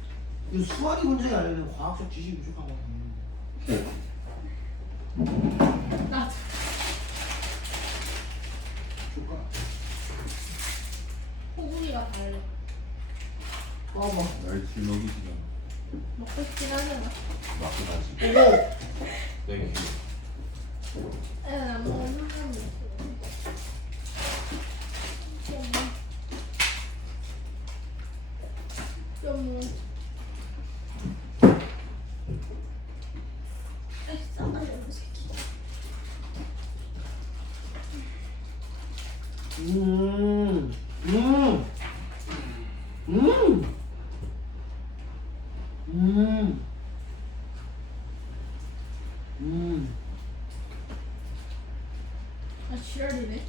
이거 수학이 문제가 아니라 과학적 지식이 부족하거든. 나도. 줄까? 호구이가 달래. 봐봐. 날 질먹이시잖아. 먹고 싶긴 하잖아. 맞고 다시. 땡큐. 안 먹는 사람이 있어. 좀 아이 싸가지 없는 새끼. 음. 음. 음. 음. 음. 아 지랄이네.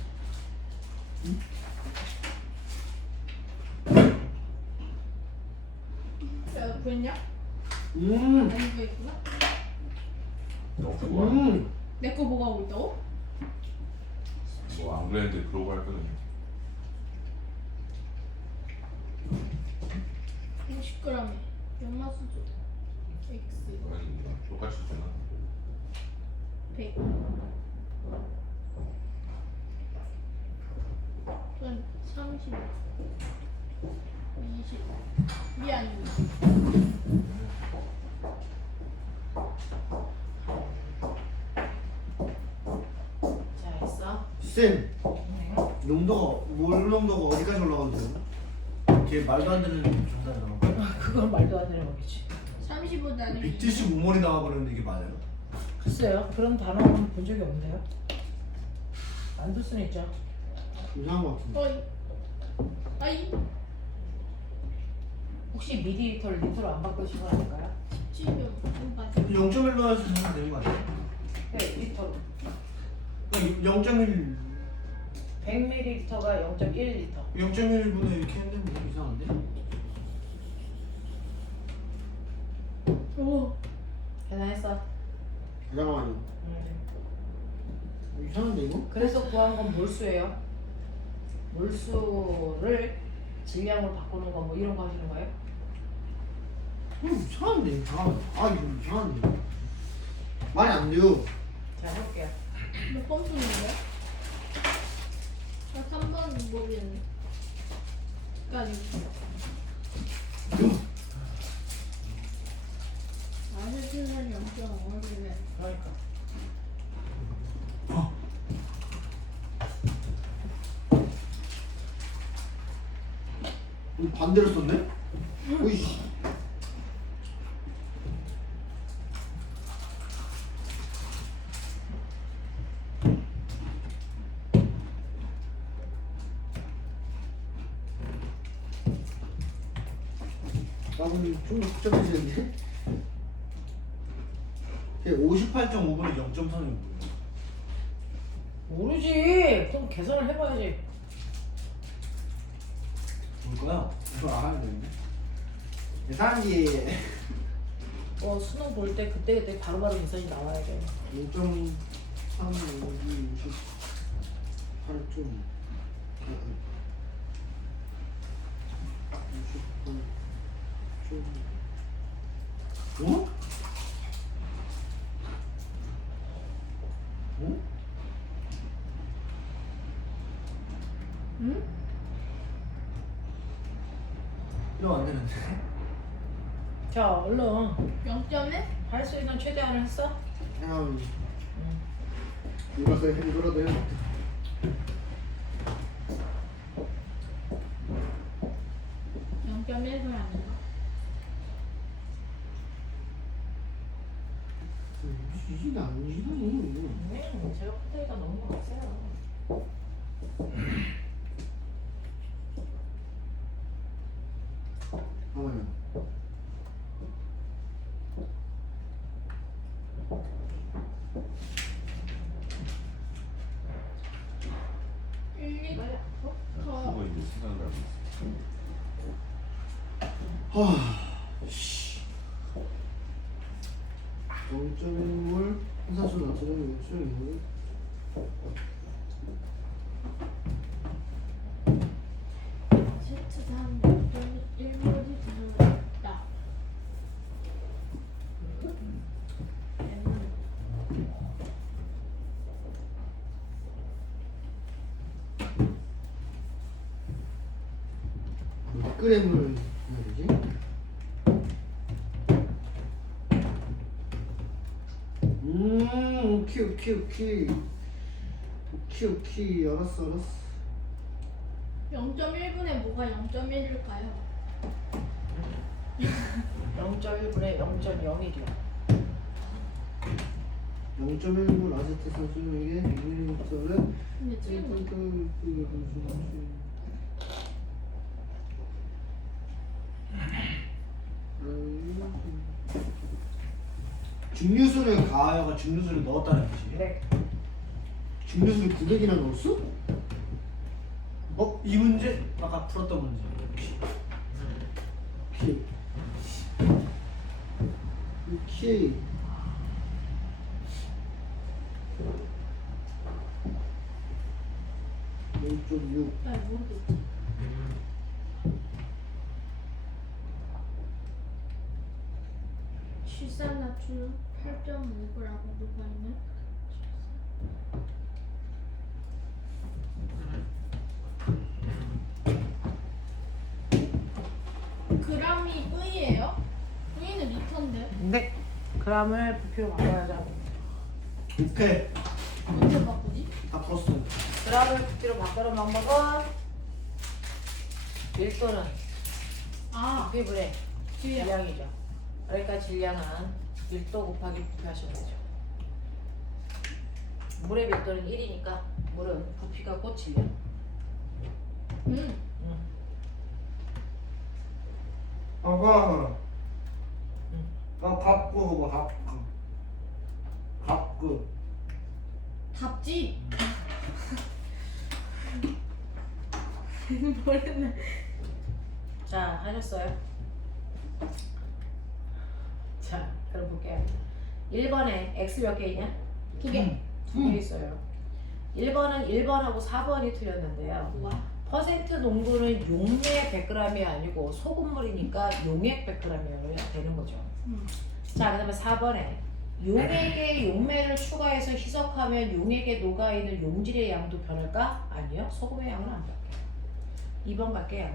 야 구했냐? 음. 안 구했구나. 내 거 보고 하고 있다고? 뭐안 그랬는데 그러고 할 거는 50g에 연마수조 X 아니 똑같이 줬잖아. 100 그럼 30 20 미안 자 했어. 쌤. 농도가 물 농도가 어디까지 올라가도 돼요? 걔 말도 안 되는 정답이잖아. 그건 말도 안 되는 거겠지. 35단위 빅티시 우물이 나와버렸는데 이게 맞아요? 글쎄요. 그런 단어는 본 적이 없네요. 안 둘 수는 있죠. 이상한 거 같은데. 어이 아이 혹시 미리리터를 리터로 안 바꾸신 건 아닐까요? 지금 맞아 0.1로 해서 생각 되는 거 아니야? 네, 리터로. 0.1 100ml가 0.1리터. 0.1분에 이렇게 했는데 좀 이상한데? 오 계산했어. 잠깐만요. 이상한데 이거? 그래서 구한 건 몰수예요. 몰수를 질량으로 바꾸는 거 뭐 이런 거 하시는 거예요? 이상한데 잠깐만. 아 이거 이상한데. 말이 안 돼요. 자, 해볼게요. 몇번 푸는 거야? 나 3번 모르겠네 까지 아는 시간이 엄청 어리네 그러니까. 반대로 썼네? 오이씨. 아 근데 좀 복잡해지는데? 58.5분에 0.3이 뭐예요? 모르지. 그럼 계산을 해봐야지. 뭘까요? 이걸 알아야 되는데? 계산기 수능 볼 때 그때그때 바로바로 계산이 나와야 돼. 0.3, 58점 어? 어? 응? 이거 안 되는데? 자, 얼른 0점에? 할 수 있는 최대한을 했어? 그냥 응. 이거라도 해. 0.1도 아닌가? 이게 아니지. 제가 포테이가 너무 많았어요. 잠깐만요. 그거 이제 시간 가고 있어. 하. 0.1몰 산산수 나트륨 수용액. Z3 0.1몰이 들어있다. 몇 그램을 해야 되지? 오케이 알았어 0.1분에 뭐가 0.1일까요? 0.1분에 0.01이요. 0.1몰 아세트산수용액에 100ml를 근데 지금 증류수를 가하여가 증류수를 넣었다는 뜻이에요? 네. 증류수를 900이나 넣었어? 이 문제 아까 풀었던 문제. 오케이. 나 모르겠지. 실산나트륨 8.5g하고 누가 있는? 그람이 V예요? V는 리터인데 네. 그람을 부피로 바꿔야죠. 오케이. 언제 바꾸지? 다 풀었어. 그람을 부피로 바꾸는 방법은 밀도는 아 부피분의 G야. 질량이죠. 그러니까 질량은 밀도 곱하기 부피 하시면 되죠. 물의 밀도는 1이니까 물은 부피가 곧 질량. 아가. 응. 갑구 갑구. 답지? 모르겠네. 자, 하셨어요? 자, 그럼 볼게요. 1번에 X 몇 개 있냐? 2개. 2개 있어요. 1번은 1번하고 4번이 틀렸는데요. 와. 퍼센트 농도는 용액 100g이 아니고 소금물이니까 용액 100g이어야 되는 거죠. 자, 그 다음에 4번에 용액에 용매를 추가해서 희석하면 용액에 녹아있는 용질의 양도 변할까? 아니요. 소금의 양은 안 변해요. 2번 갈게요.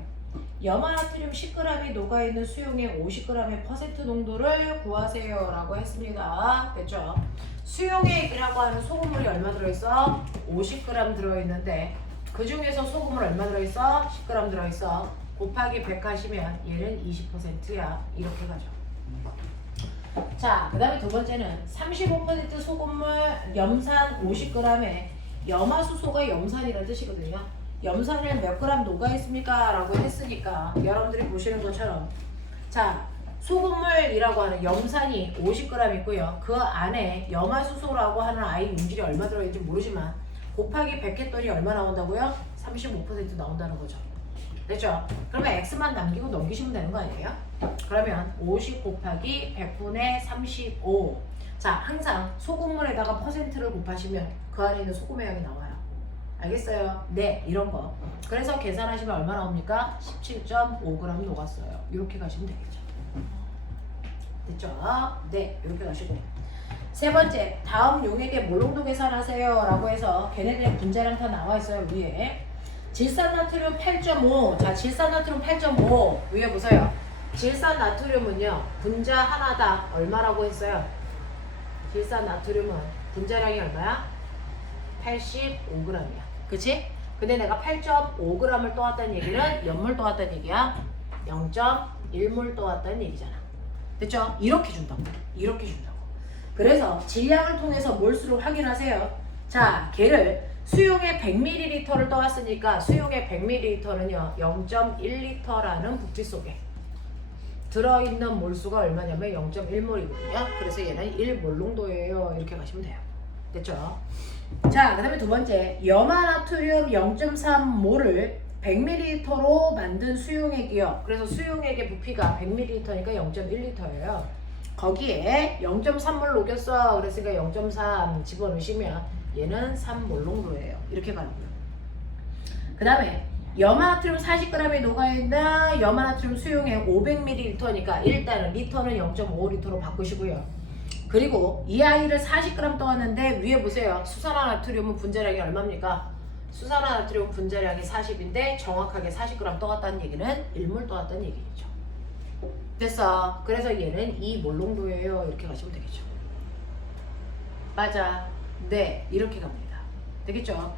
염화나트륨 10g이 녹아있는 수용액 50g의 퍼센트 농도를 구하세요 라고 했습니다. 됐죠? 수용액이라고 하는 소금물이 얼마 들어있어? 50g 들어있는데 그 중에서 소금물 얼마 들어있어? 10g 들어있어. 곱하기 100 하시면 얘는 20%야. 이렇게 가죠. 자, 그 다음에 두 번째는 35% 소금물 염산 50g에 염화수소가 염산이라는 뜻이거든요. 염산을 몇 그램 녹아있습니까? 라고 했으니까 여러분들이 보시는 것처럼 자, 소금물이라고 하는 염산이 50g 있고요. 그 안에 염화수소라고 하는 아이 용질이 얼마 들어있는지 모르지만 곱하기 100 했더니 얼마 나온다고요? 35% 나온다는 거죠. 됐죠? 그러면 X만 남기고 넘기시면 되는 거 아니에요? 그러면 50 곱하기 100분의 35. 자, 항상 소금물에다가 퍼센트를 곱하시면 그 안에 있는 소금의 양이 나와요. 알겠어요? 네, 이런 거. 그래서 계산하시면 얼마 나옵니까? 17.5g 녹았어요. 이렇게 가시면 되겠죠. 됐죠? 네, 이렇게 가시고. 세 번째, 다음 용액의 몰농도 계산하세요 라고 해서 걔네들의 분자량 다 나와 있어요, 위에. 질산나트륨 8.5. 자, 질산나트륨 8.5. 위에 보세요. 질산나트륨은요, 분자 하나다. 얼마라고 했어요? 질산나트륨은 분자량이 얼마야? 85g이야. 그치? 근데 내가 8.5g을 떠왔다는 얘기는 연물 떠왔다는 얘기야? 0.1몰 떠왔다는 얘기잖아. 됐죠? 이렇게 준다고. 이렇게 준다고. 그래서 질량을 통해서 몰수를 확인하세요. 자, 걔를 수용액 100ml를 떠왔으니까 수용액 100ml는요 0.1L라는 국지 속에 들어있는 몰수가 얼마냐면 0.1몰이거든요. 그래서 얘는 1몰 농도예요. 이렇게 가시면 돼요. 됐죠? 자, 그 다음에 두 번째, 염화나트륨 0.3몰을 100ml로 만든 수용액이요. 그래서 수용액의 부피가 100ml니까 0.1L예요. 거기에 0.3몰 녹였어. 그랬으니까 0.3 집어넣으시면 얘는 3몰 농도예요. 이렇게 가는 거예요. 그 다음에 염화나트륨 40g이 녹아있는 염화나트륨 수용액 500ml니까 일단은 리터는 0.5L로 바꾸시고요. 그리고 이 아이를 40g 떠왔는데 위에 보세요. 수산화나트륨은 분자량이 얼마입니까? 수산화나트륨 분자량이 40인데 정확하게 40g 떠왔다는 얘기는 1몰 떠왔다는 얘기죠. 됐어. 그래서 얘는 2몰 농도예요. 이렇게 가시면 되겠죠. 맞아. 네. 이렇게 갑니다. 되겠죠?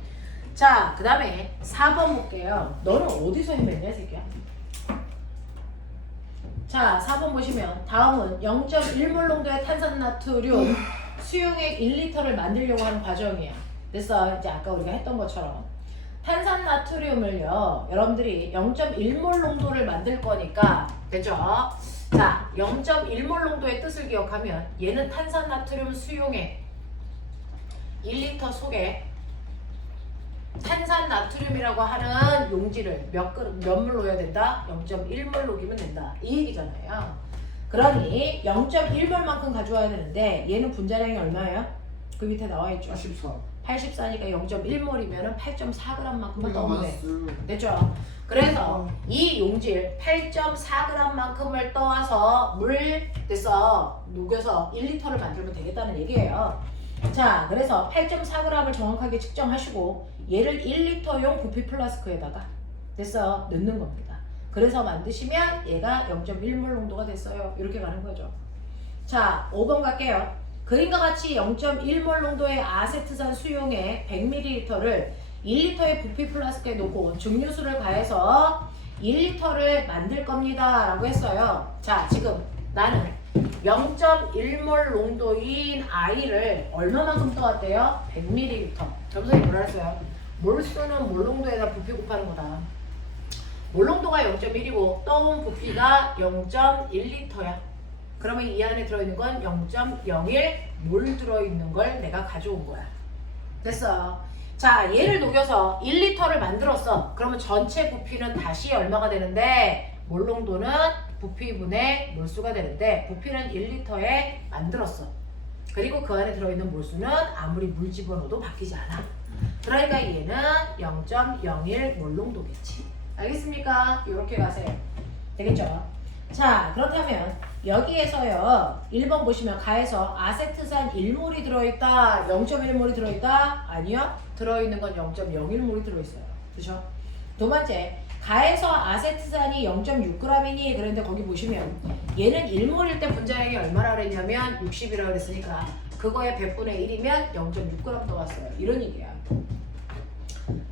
자, 그 다음에 4번 볼게요. 너는 어디서 헤맸냐, 새끼야? 자, 4번 보시면 다음은 0.1몰 농도의 탄산나트륨 수용액 1리터를 만들려고 하는 과정이야. 됐어. 이제 아까 우리가 했던 것처럼 탄산나트륨을요, 여러분들이 0.1몰 농도를 만들 거니까, 됐죠? 자, 0.1몰 농도의 뜻을 기억하면 얘는 탄산나트륨 수용액 1리터 속에 탄산나트륨이라고 하는 용지를 몇 물 넣어야 된다? 0.1몰 녹이면 된다. 이 얘기잖아요. 그러니 0.1몰만큼 가져와야 되는데 얘는 분자량이 얼마예요? 그 밑에 나와 있죠. 84. 84니까 0.1몰이면 8.4g만큼만 내가 떠오면 돼. 맞았어. 됐죠? 그래서 이 용질 8.4g만큼을 떠와서 물 됐어 녹여서 1리터를 만들면 되겠다는 얘기예요. 자, 그래서 8.4g을 정확하게 측정하시고 얘를 1리터용 부피 플라스크에다가 됐어 넣는 겁니다. 그래서 만드시면 얘가 0.1몰 농도가 됐어요. 이렇게 가는 거죠. 자, 5번 갈게요. 그림과 같이 0.1몰 농도의 아세트산 수용액 100ml를 1리터의 부피 플라스크에 놓고 증류수를 가해서 1리터를 만들 겁니다 라고 했어요. 자, 지금 나는 0.1몰 농도인 아이를 얼마만큼 떠왔대요? 100ml. 점선이 뭐라 했어요? 몰수는 몰 농도에다 부피 곱하는 거다. 몰 농도가 0.1이고 떠온 부피가 0.1리터야. 그러면 이 안에 들어있는 건 0.01몰 들어있는 걸 내가 가져온 거야. 됐어. 자, 얘를 녹여서 1리터를 만들었어. 그러면 전체 부피는 다시 얼마가 되는데 몰 농도는 부피분의 몰수가 되는데 부피는 1리터에 만들었어. 그리고 그 안에 들어있는 몰수는 아무리 물 집어넣어도 바뀌지 않아. 그러니까 얘는 0.01몰 농도겠지. 알겠습니까? 이렇게 가세요. 되겠죠? 자, 그렇다면 여기에서요 1번 보시면 가에서 아세트산 1몰이 들어있다 0.1몰이 들어있다? 아니요, 들어있는 건 0.01몰이 들어있어요. 그죠? 두 번째, 가에서 아세트산이 0.6g이니 그런데 거기 보시면 얘는 1몰일 때 분자량이 얼마라 그랬냐면 60이라고 그랬으니까 그거의 100분의 1이면 0.6g 떠왔어요. 이런 얘기야.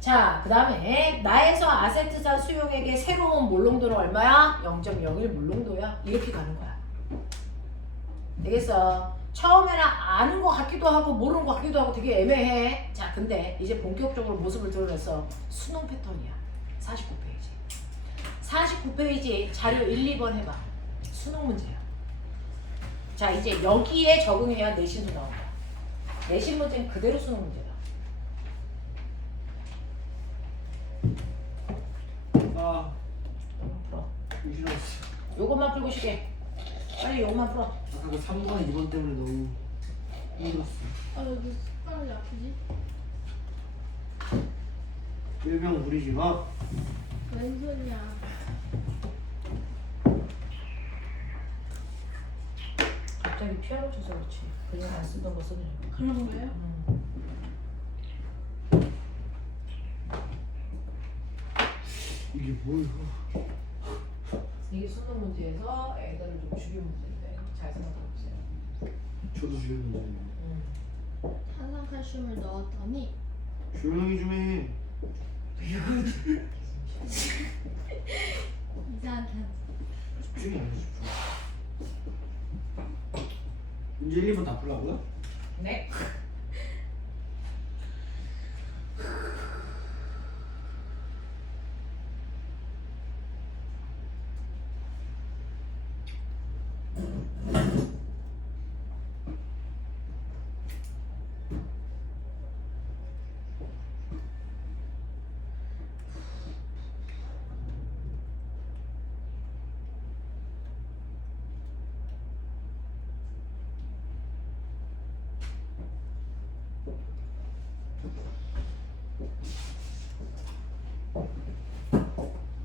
자, 그 다음에 나에서 아세트산 수용액의 새로운 몰 농도는 얼마야? 0.01몰 농도야. 이렇게 가는 거야. 되겠어? 처음에는 아는 것 같기도 하고 모르는 것 같기도 하고 되게 애매해. 자, 근데 이제 본격적으로 모습을 드러내서 수능 패턴이야. 49페이지. 49페이지 자료 1, 2번 해봐. 수능 문제야. 자, 이제 여기에 적응해야 내신도 나온다. 내신 문제는 그대로 수능 문제다. 아, 풀어. 싫었어. 요것만 풀고 쉬게. 빨리 요것만 풀어. 아까 그 3번, 2번 때문에 너무 힘들었어. 아, 여기 숟가락이 아프지? 일병 부리지 마. 웬 소리야? 갑자기 피아노 쳐서 그렇지. 그냥 안 쓰던 거 쓰네. 그런 거예요? 이게 뭐야? 이게 수능 문제에서 애들을 좀 죽인 문제인데 잘 생각해보세요. 저도 지금 문제예요. 탄산칼슘을 넣었더니 조용히 좀 해. 이상하게 집중이 안 돼, 집중. 문제 1, 2번 다 풀라고요? 네.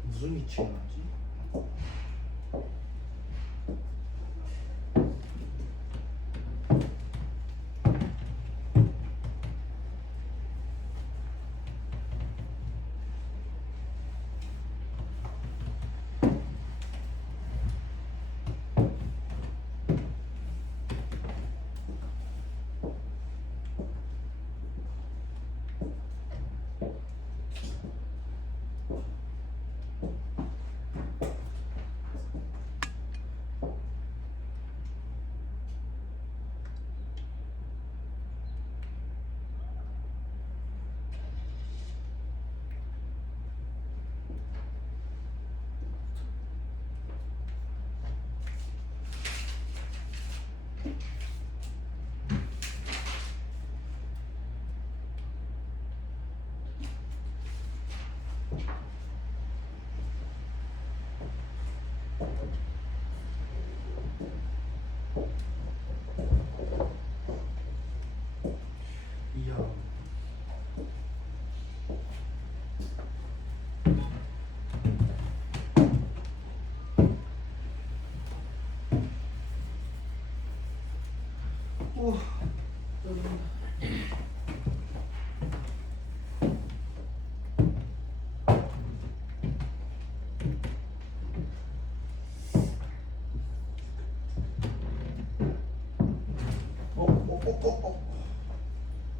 무슨 위치가 나지? 이야. 오.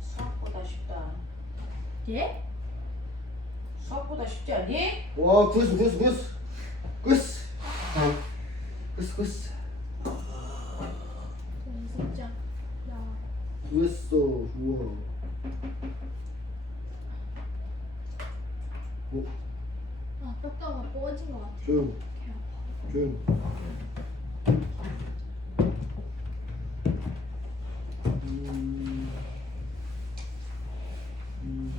수학보다 쉽다. 예? 수학보다 쉽지 않니? 와, 구스. 구스. 연습장. 야. 구했어. 우와. 오, 아, 뼈가 뽑아진 것 같아. 조용. 개 아파. 조용. 음. 음.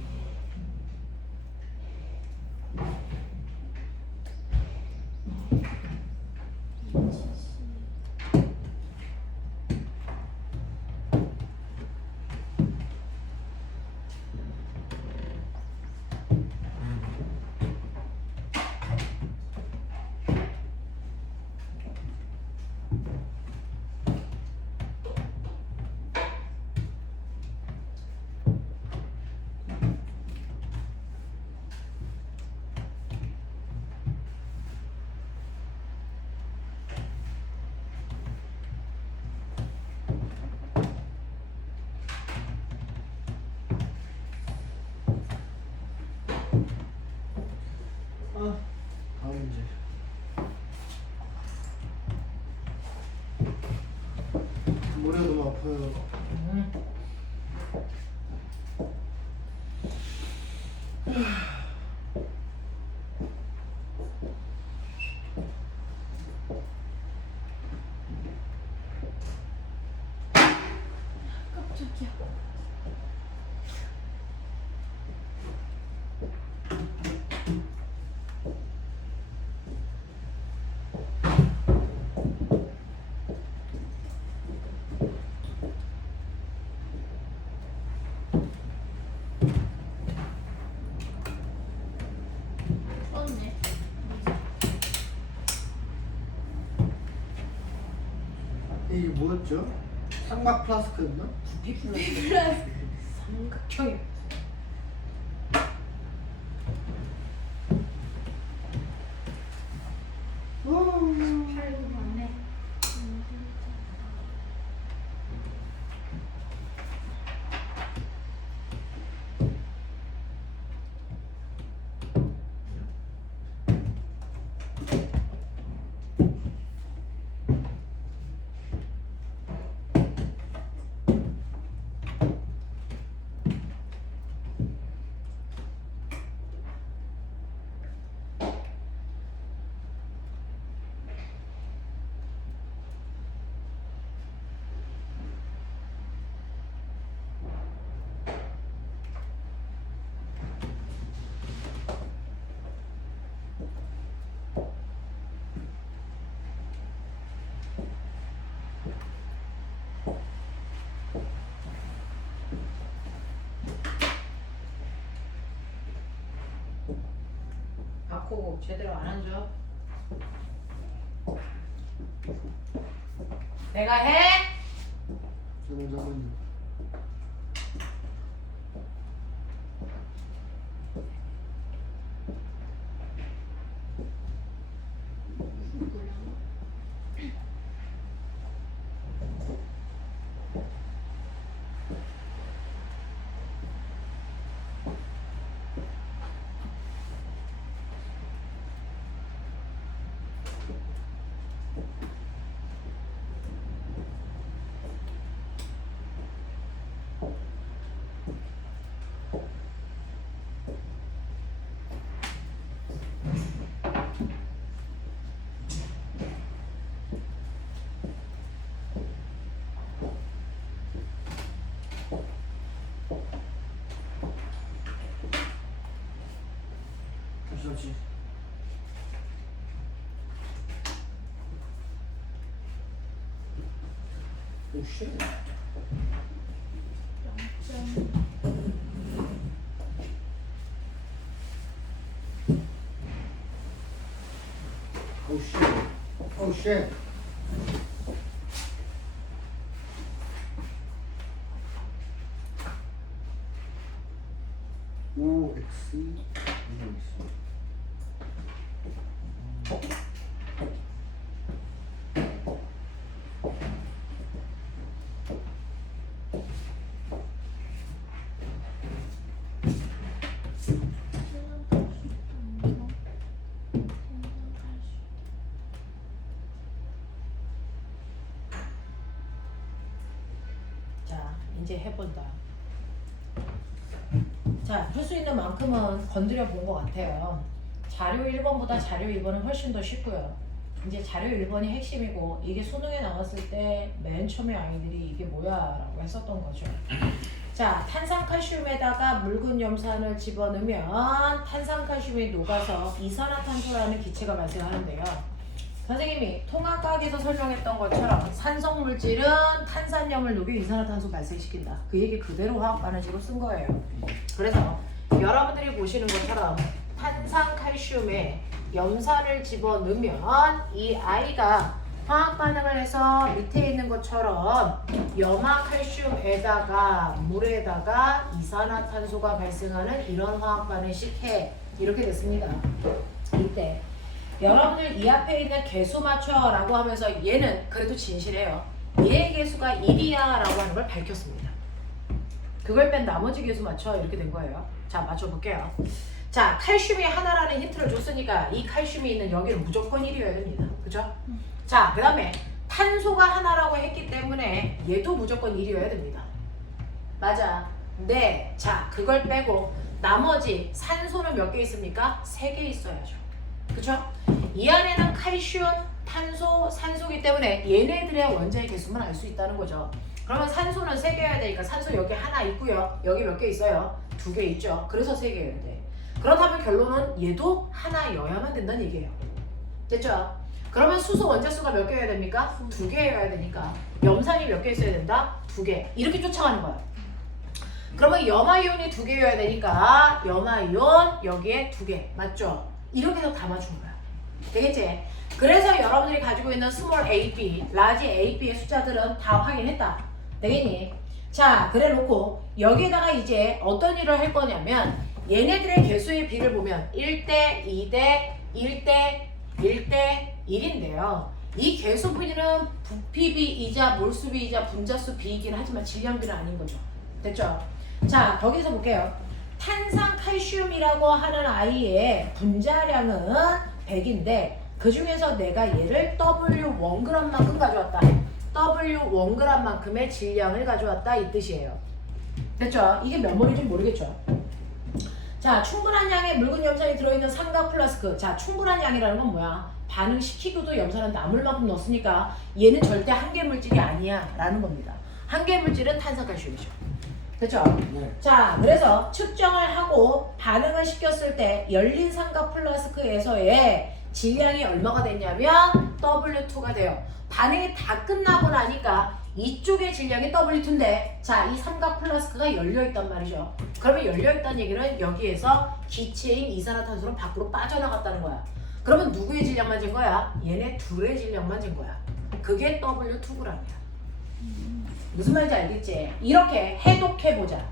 아, 다음 문제. 머리가 너무 아파요. 깜짝이야. 풀었네. 이게 뭐였죠? 삼각 플라스크였나? 부피 플러스 삼각형이. 팔고 많네. 아프고 제대로 안 앉아. 내가 해? 잠깐만요. 그렇지. 오씨. 오씨. 오씨. 오 X 이거 있어. 자, 이제 해본다. 자, 할 수 있는 만큼은 건드려 본 것 같아요. 자료 1번보다 자료 2번은 훨씬 더 쉽고요. 이제 자료 1번이 핵심이고 이게 수능에 나왔을 때 맨 처음에 아이들이 이게 뭐야 라고 했었던 거죠. 자, 탄산칼슘에다가 묽은 염산을 집어넣으면 탄산칼슘이 녹아서 이산화탄소라는 기체가 발생하는데요. 선생님이 통합과학에서 설명했던 것처럼 산성물질은 탄산염을 녹여 이산화탄소 발생시킨다. 그 얘기 그대로 화학반응식으로 쓴 거예요. 그래서 여러분들이 보시는 것처럼 탄산칼슘에 염산을 집어넣으면 이 아이가 화학반응을 해서 밑에 있는 것처럼 염화칼슘에다가 물에다가 이산화탄소가 발생하는 이런 화학반응식 해. 이렇게 됐습니다. 이때 여러분들 이 앞에 있는 개수 맞춰라고 하면서 얘는 그래도 진실해요. 얘의 개수가 1이야 라고 하는 걸 밝혔습니다. 그걸 뺀 나머지 개수 맞춰 이렇게 된 거예요. 자, 맞춰볼게요. 자, 칼슘이 하나라는 힌트를 줬으니까 이 칼슘이 있는 여기는 무조건 1이어야 됩니다. 그죠? 자, 그 다음에 탄소가 하나라고 했기 때문에 얘도 무조건 1이어야 됩니다. 맞아. 네. 자, 그걸 빼고 나머지 산소는 몇 개 있습니까? 3개 있어야죠. 그쵸? 이 안에는 칼슘, 탄소, 산소이기 때문에 얘네들의 원자의 개수만 알 수 있다는 거죠. 그러면 산소는 3개여야 되니까 산소 여기 하나 있고요. 여기 몇 개 있어요? 2개 있죠. 그래서 3개여야 돼. 그렇다면 결론은 얘도 하나여야만 된다는 얘기예요. 됐죠? 그러면 수소 원자수가 몇 개여야 됩니까? 2개여야 되니까 염산이 몇 개 있어야 된다? 2개. 이렇게 쫓아가는 거야. 그러면 염화이온이 2개여야 되니까 염화이온 여기에 2개. 맞죠? 이렇게 해서 다 맞춘 거야. 되겠지? 그래서 여러분들이 가지고 있는 스몰 ab, 라지 ab의 숫자들은 다 확인했다. 되겠니? 자, 그래 놓고 여기에다가 이제 어떤 일을 할 거냐면 얘네들의 개수의 비를 보면 1대 2대 1대 1대 1인데요. 이 개수 비는 부피비이자 몰수비이자 분자수 비이긴 하지만 질량비는 아닌 거죠. 됐죠? 자, 거기서 볼게요. 탄산칼슘이라고 하는 아이의 분자량은 100인데 그 중에서 내가 얘를 W1g만큼 가져왔다. W1g만큼의 질량을 가져왔다 이 뜻이에요. 됐죠? 이게 몇 몰인지 모르겠죠? 자, 충분한 양의 묽은 염산이 들어있는 삼각 플라스크. 자, 충분한 양이라는 건 뭐야? 반응시키고도 염산은 남을 만큼 넣었으니까 얘는 절대 한계 물질이 아니야 라는 겁니다. 한계 물질은 탄산칼슘이죠. 됐죠? 네. 자, 그래서 측정을 하고 반응을 시켰을 때 열린 삼각 플라스크에서의 질량이 얼마가 됐냐면 W2가 돼요. 반응이 다 끝나고 나니까 이쪽의 질량이 W2인데 자, 이 삼각 플라스크가 열려있단 말이죠. 그러면 열려있다는 얘기는 여기에서 기체인 이산화탄소는 밖으로 빠져나갔다는 거야. 그러면 누구의 질량만 잰 거야? 얘네 둘의 질량만 잰 거야. 그게 W2g이야. 무슨 말인지 알겠지? 이렇게 해독해보자.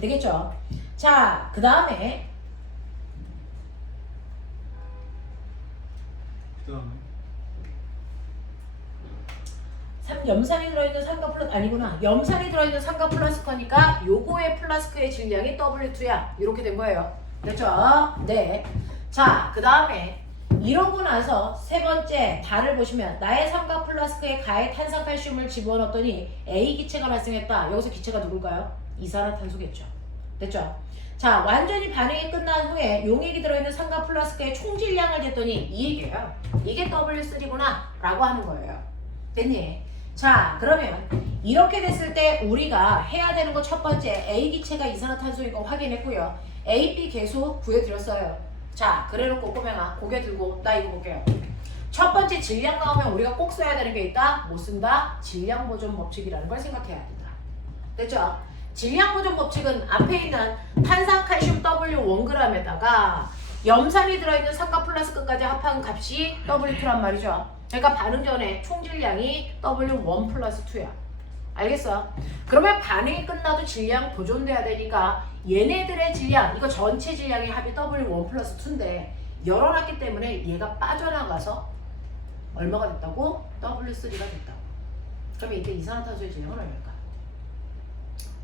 되겠죠? 자, 그 다음에 염산이 들어있는 삼각 플라스크 아니구나. 염산이 들어있는 삼각 플라스크니까 요거의 플라스크의 질량이 W2야. 이렇게 된 거예요. 됐죠? 네. 자, 그 다음에 이러고 나서 세 번째 달을 보시면 나의 삼각 플라스크에 가해 탄산칼슘을 집어넣었더니 A 기체가 발생했다. 여기서 기체가 누굴까요? 이산화탄소겠죠. 됐죠? 자, 완전히 반응이 끝난 후에 용액이 들어있는 삼각 플라스크의 총질량을 쟀더니 이 얘기예요. 이게 W3구나 라고 하는 거예요. 됐니? 자, 그러면 이렇게 됐을 때 우리가 해야 되는 거 첫 번째 A 기체가 이산화탄소인 거 확인했고요. A, B 계수 구해드렸어요. 자, 그래놓고 꼬맹아 고개 들고 나 이거 볼게요. 첫 번째 질량 나오면 우리가 꼭 써야 되는 게 있다. 못 쓴다. 질량 보존 법칙이라는 걸 생각해야 된다. 됐죠? 질량 보존 법칙은 앞에 있는 탄산칼슘 W1g에다가 염산이 들어있는 삼각 플라스크까지 합한 값이 W2란 말이죠. 그러니까 반응 전에 총 질량이 W1 플러스 2야. 알겠어? 그러면 반응이 끝나도 질량 보존돼야 되니까 얘네들의 질량, 이거 전체 질량의 합이 W1 플러스 2인데 열어놨기 때문에 얘가 빠져나가서 얼마가 됐다고? W3가 됐다고. 그러면 이때 이산화탄소의 질량은 얼마일까?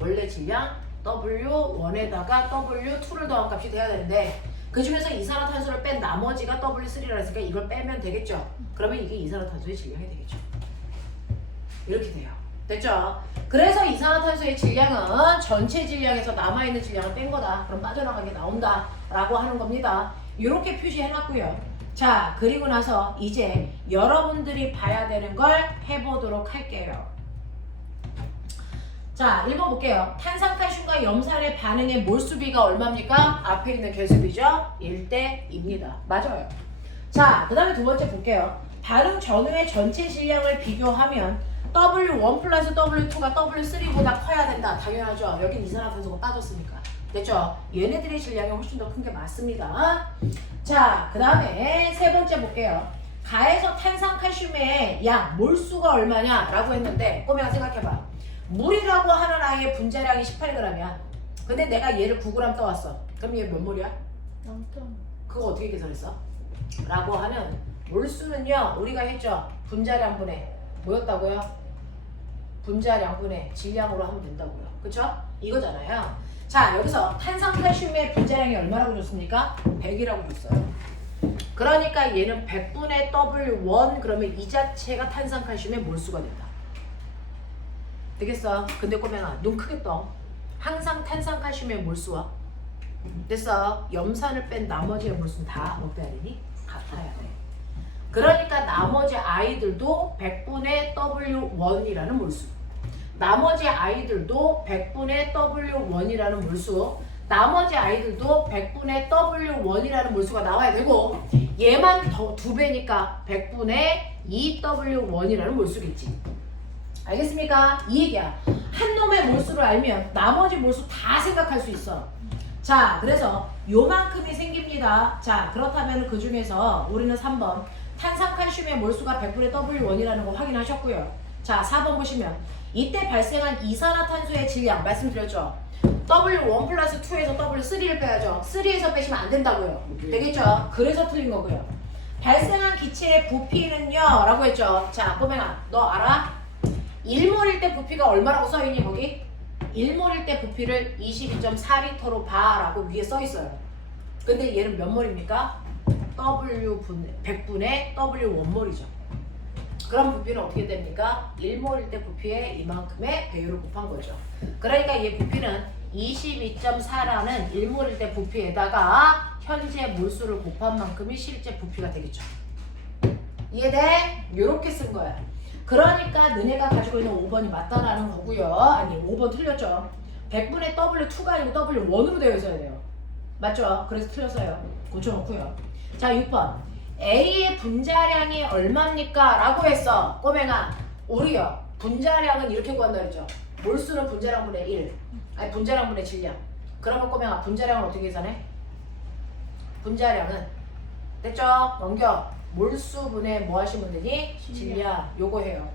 원래 질량 W1에다가 W2를 더한 값이 돼야 되는데 그 중에서 이산화탄소를 뺀 나머지가 W3라 했으니까 이걸 빼면 되겠죠. 그러면 이게 이산화탄소의 질량이 되겠죠. 이렇게 돼요. 됐죠? 그래서 이산화탄소의 질량은 전체 질량에서 남아있는 질량을 뺀 거다. 그럼 빠져나가게 나온다 라고 하는 겁니다. 이렇게 표시해놨고요. 자, 그리고 나서 이제 여러분들이 봐야 되는 걸 해보도록 할게요. 자, 1번 볼게요. 탄산칼슘과 염산의 반응의 몰수비가 얼마입니까? 앞에 있는 개수비죠? 1대2입니다. 맞아요. 자, 그 다음에 두 번째 볼게요. 반응 전후의 전체 질량을 비교하면 W1 플러스 W2가 W3보다 커야 된다. 당연하죠. 여긴 이산화탄소가 빠졌으니까. 됐죠? 얘네들의 질량이 훨씬 더 큰 게 맞습니다. 자, 그 다음에 세 번째 볼게요. 가에서 탄산칼슘의 양, 몰수가 얼마냐? 라고 했는데 꼬매가 생각해봐. 물이라고 하는 아이의 분자량이 18g이야. 근데 내가 얘를 9g 떠왔어. 그럼 얘 몇 몰이야? 0.5. 그거 어떻게 계산했어? 라고 하면 몰수는요 우리가 했죠. 분자량분의 뭐였다고요? 분자량분의 질량으로 하면 된다고요. 그쵸? 이거잖아요. 자, 여기서 탄산칼슘의 분자량이 얼마라고 줬습니까? 100이라고 줬어요. 그러니까 얘는 100분의 W1 그러면 이 자체가 탄산칼슘의 몰수가 된다. 되겠어? 근데 꼬맹아 눈 크게 떠. 항상 탄산칼슘의 몰수와 됐어? 염산을 뺀 나머지의 몰수는 다 뭐 빼야 되니? 같아야 돼. 그러니까 나머지 아이들도 100분의 W1이라는 몰수, 나머지 아이들도 100분의 W1이라는 몰수, 나머지 아이들도 100분의 W1이라는 몰수가 나와야 되고 얘만 더 2배니까 100분의 2W1이라는 몰수겠지. 알겠습니까? 이 얘기야. 한 놈의 몰수를 알면 나머지 몰수 다 생각할 수 있어. 자, 그래서 요만큼이 생깁니다. 자, 그렇다면 그 중에서 우리는 3번 탄산칼슘의 몰수가 100분의 W1이라는 거 확인하셨고요. 자, 4번 보시면 이때 발생한 이산화탄소의 질량 말씀드렸죠. W1 플러스 2에서 W3를 빼야죠. 3에서 빼시면 안 된다고요. 되겠죠? 그래서 틀린 거고요. 발생한 기체의 부피는요 라고 했죠. 자, 꼬맹아 너 알아? 1몰일 때 부피가 얼마라고 써있니 거기? 1몰일 때 부피를 22.4리터로 봐라고 위에 써있어요. 근데 얘는 몇 몰입니까? W 100분의 W1몰이죠. 그럼 부피는 어떻게 됩니까? 1몰일 때 부피에 이만큼의 배율을 곱한 거죠. 그러니까 얘 부피는 22.4라는 1몰일 때 부피에다가 현재 몰수를 곱한 만큼이 실제 부피가 되겠죠. 이해돼? 요렇게 쓴 거야. 그러니까 너네가 가지고 있는 5번이 맞다라는 거고요. 아니 5번 틀렸죠. 100분의 W2가 아니고 W1으로 되어 있어야 돼요. 맞죠? 그래서 틀렸어요. 고쳐놓고요. 자, 6번 A의 분자량이 얼마입니까? 라고 했어. 꼬맹아 우리요 분자량은 이렇게 구한다 그랬죠. 몰수는 분자량분의 1. 아니 분자량분의 질량. 그러면 꼬맹아 분자량은 어떻게 계산해? 분자량은 됐죠? 넘겨. 몰수분의 뭐 하시면 되니? 질량. 요거 해요.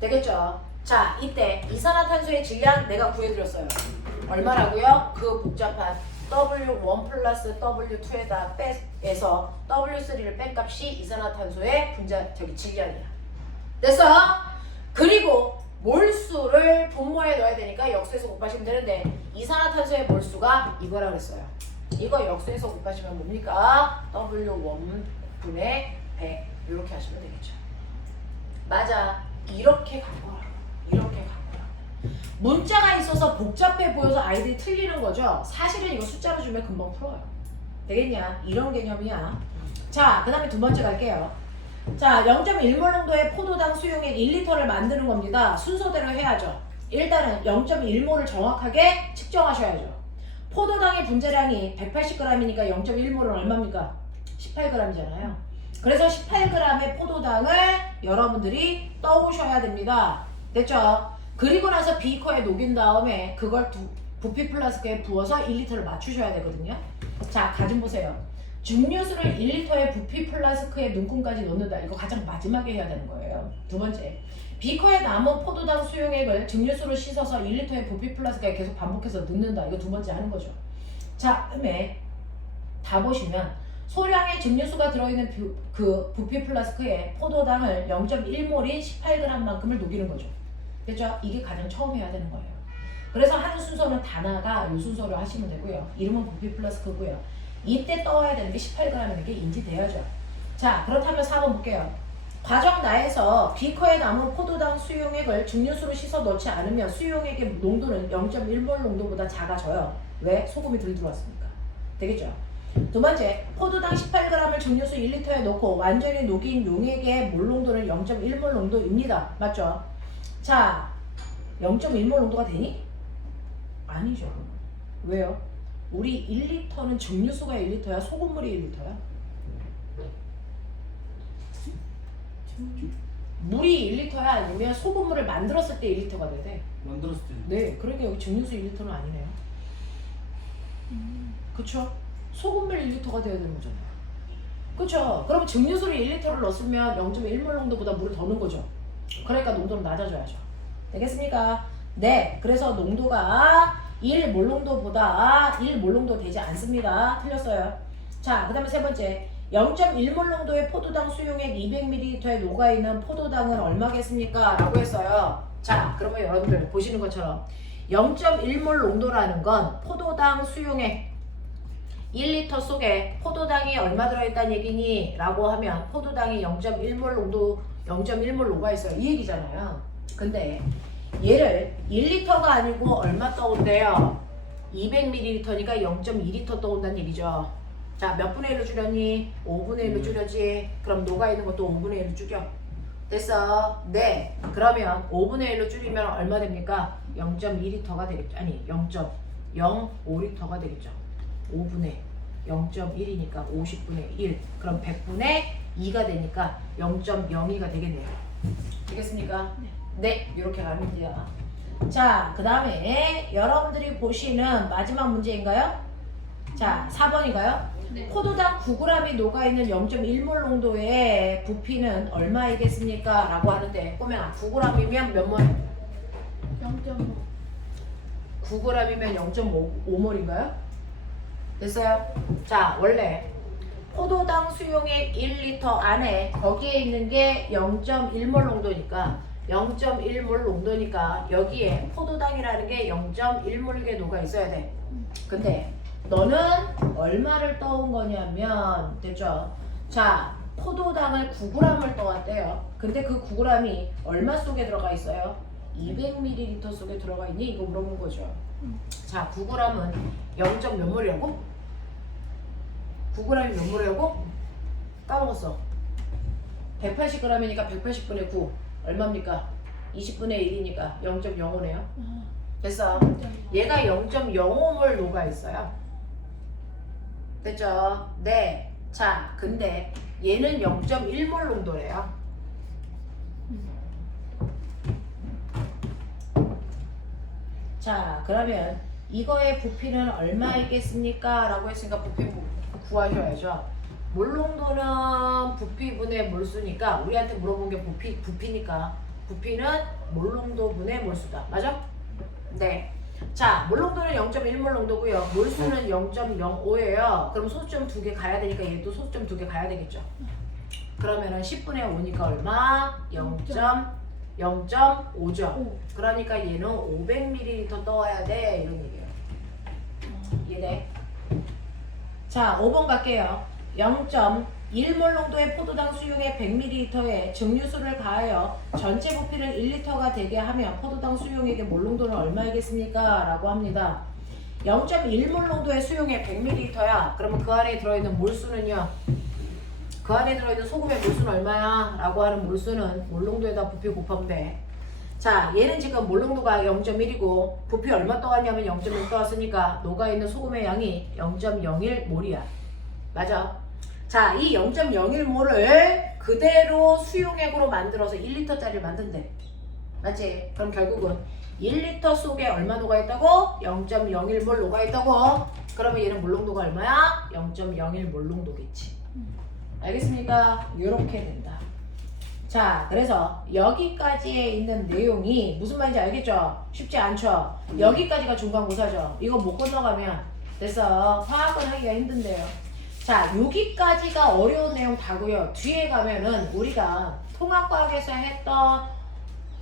되겠죠? 자, 이때 이산화탄소의 질량 내가 구해드렸어요. 얼마라고요? 그 복잡한 W1 플러스 W2에다 빼서 W3를 뺀 값이 이산화탄소의 질량이야. 됐어? 그리고 몰수를 분모에 넣어야 되니까 역수에서 곱하시면 되는데 이산화탄소의 몰수가 이거라 그랬어요. 이거 역수에서 곱하시면 뭡니까? W1분의 100 이렇게 하시면 되겠죠. 맞아. 이렇게 간 거라고. 이렇게 간 거라고. 문자가 있어서 복잡해 보여서 아이들이 틀리는 거죠. 사실은 이거 숫자로 주면 금방 풀어요. 되겠냐? 이런 개념이야. 자, 그 다음에 두 번째 갈게요. 자, 0.1몰 정도의 포도당 수용액 1리터를 만드는 겁니다. 순서대로 해야죠. 일단은 0.1몰을 정확하게 측정하셔야죠. 포도당의 분자량이 180g이니까 0.1몰은 얼마입니까? 18g이잖아요. 그래서 18g의 포도당을 여러분들이 떠오셔야 됩니다. 됐죠? 그리고 나서 비커에 녹인 다음에 그걸 부피 플라스크에 부어서 1리터를 맞추셔야 되거든요. 자, 가좀 보세요. 증류수를 1리터의 부피 플라스크에 눈금까지 넣는다. 이거 가장 마지막에 해야 되는 거예요. 두 번째, 비커에 남은 포도당 수용액을 증류수로 씻어서 1리터의 부피 플라스크에 계속 반복해서 넣는다. 이거 두 번째 하는 거죠. 자, 그다음에 다 보시면 소량의 증류수가 들어있는 그 부피 플라스크에 포도당을 0.1몰인 18g만큼을 녹이는 거죠. 됐죠? 이게 가장 처음 해야 되는 거예요. 그래서 하는 순서는 단아가 이 순서로 하시면 되고요. 이름은 부피 플라스크고요. 이때 떠와야 되는 게 18g이라는 게 인지돼야죠. 자, 그렇다면 4번 볼게요. 과정 나에서 비커에 남은 포도당 수용액을 증류수로 씻어 넣지 않으면 수용액의 농도는 0.1몰 농도보다 작아져요. 왜? 소금이 덜 들어왔으니까. 되겠죠? 두 번째, 포도당 18g을 증류수 1리터에 넣고 완전히 녹인 용액의 몰 농도는 0.1몰 농도입니다. 맞죠? 자, 0.1몰 농도가 되니? 아니죠. 왜요? 우리 1리터는 증류수가 1리터야? 소금물이 1리터야? 물이 1리터야? 아니면 소금물을 만들었을 때 1리터가 돼야 돼? 만들었을 때. 네, 그러니까 여기 증류수 1리터는 아니네요. 그쵸? 소금물 1리터가 돼야 되는 거잖아요. 그쵸? 그럼 증류수를 1리터를 넣었으면 0.1몰 농도보다 물을 더 넣은 거죠. 그러니까 농도는 낮아져야죠. 되겠습니까? 네, 그래서 농도가 1몰 농도보다 1몰 농도 되지 않습니다. 틀렸어요. 자, 그 다음에 세 번째, 0.1몰 농도의 포도당 수용액 200ml에 녹아있는 포도당은 얼마겠습니까? 라고 했어요. 자, 그러면 여러분들 보시는 것처럼 0.1몰 농도라는 건 포도당 수용액 1리터 속에 포도당이 얼마 들어있다는 얘기니? 라고 하면 포도당이 0.1몰 농도 0.1몰 녹아있어요. 이 얘기잖아요. 근데 얘를 1리터가 아니고 얼마 떠온대요? 200ml니까 0.2리터 떠온다는 얘기죠. 자, 몇 분의 1로 줄였니? 5분의 1로 줄였지. 그럼 녹아있는 것도 5분의 1로 줄여. 됐어? 네. 그러면 5분의 1로 줄이면 얼마 됩니까? 0.2리터가 되겠죠. 아니, 0.05리터가 되겠죠. 5분의 0.1이니까 50분의 1. 그럼 100분의 2가 되니까 0.02가 되겠네요. 되겠습니까? 네. 이렇게 가면 돼요. 자, 그 다음에 여러분들이 보시는 마지막 문제인가요? 자, 4번인가요? 네. 포도당 9g이 녹아있는 0.1몰 농도의 부피는 얼마이겠습니까? 라고 하는데 꼬맹아 9g이면 몇 몰? 0.5. 9g이면 0.5몰인가요? 됐어요? 자, 원래 포도당 수용액 1리터 안에 거기에 있는 게 0.1몰 농도니까 0.1몰 농도니까 여기에 포도당이라는 게 0.1몰에 녹아 있어야 돼. 근데 너는 얼마를 떠온 거냐면 됐죠? 자, 포도당을 9g을 떠왔대요. 근데 그 9g이 얼마 속에 들어가 있어요? 200ml 속에 들어가 있니? 이거 물어본 거죠. 자, 9g은 0. 몇 몰이라고? 9g이 몇 몰이라고? 까먹었어. 180g이니까 180분의 9 얼마입니까? 20분의 1이니까 0.05네요. 됐어. 얘가 0.05몰 녹아 있어요. 됐죠? 네. 자, 근데 얘는 0.1몰 농도래요. 자, 그러면 이거의 부피는 얼마이겠습니까? 라고 했으니까 부피 구하셔야죠. 몰농도는 부피분의 몰수니까 우리한테 물어본 게 부피니까 부피는 몰농도분의 몰수다. 맞아? 네. 자, 몰농도는 0.1몰농도고요. 몰수는 0.05예요. 그럼 소수점 2개 가야 되니까 얘도 소수점 2개 가야 되겠죠. 그러면은 10분의 5니까 얼마? 0.5죠. 그러니까 얘는 500ml 떠와야 돼. 이런 얘기예요. 이해돼? 자, 5번 갈게요. 0.1몰 농도의 포도당 수용액 100ml에 증류수를 가하여 전체 부피를 1리터가 되게 하면 포도당 수용액의 몰농도는 얼마이겠습니까? 라고 합니다. 0.1몰 농도의 수용액 100ml야. 그러면 그 안에 들어있는 몰수는요. 그 안에 들어있는 소금의 몰수는 얼마야? 라고 하는 몰수는 몰농도에다 부피 곱하면 돼. 자, 얘는 지금 몰농도가 0.1이고 부피 얼마 떠왔냐면 0.1 떠왔으니까 녹아있는 소금의 양이 0.01몰이야. 맞아? 자, 이 0.01몰을 그대로 수용액으로 만들어서 1리터짜리를 만든대. 맞지? 그럼 결국은 1리터 속에 얼마 녹아있다고? 0.01몰 녹아있다고? 그러면 얘는 몰농도가 얼마야? 0.01몰 농도겠지. 알겠습니까? 이렇게 된다. 자, 그래서 여기까지에 있는 내용이 무슨 말인지 알겠죠? 쉽지 않죠? 여기까지가 중간고사죠. 이거 못 건너가면 됐어. 화학은 하기가 힘든데요. 자, 여기까지가 어려운 내용 다고요. 뒤에 가면은 우리가 통합과학에서 했던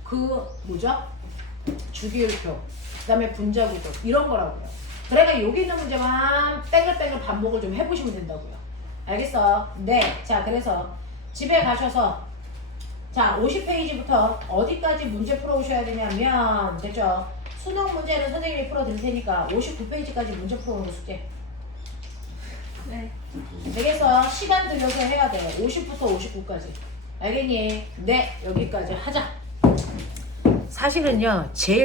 그 뭐죠? 주기율표, 그 다음에 분자구조 이런 거라고요. 그러니까 여기 있는 문제만 뺑글뺑글 반복을 좀 해보시면 된다고요. 알겠어? 네. 자, 그래서 집에 가셔서 자, 50페이지부터 어디까지 문제 풀어오셔야 되냐면 됐죠? 수능 문제는 선생님이 풀어드릴 테니까 59페이지까지 문제 풀어오는 거 숙제. 네. 되겠어? 시간 들여서 해야 돼. 50부터 59까지. 알겠니? 네, 여기까지 하자. 사실은요, 제일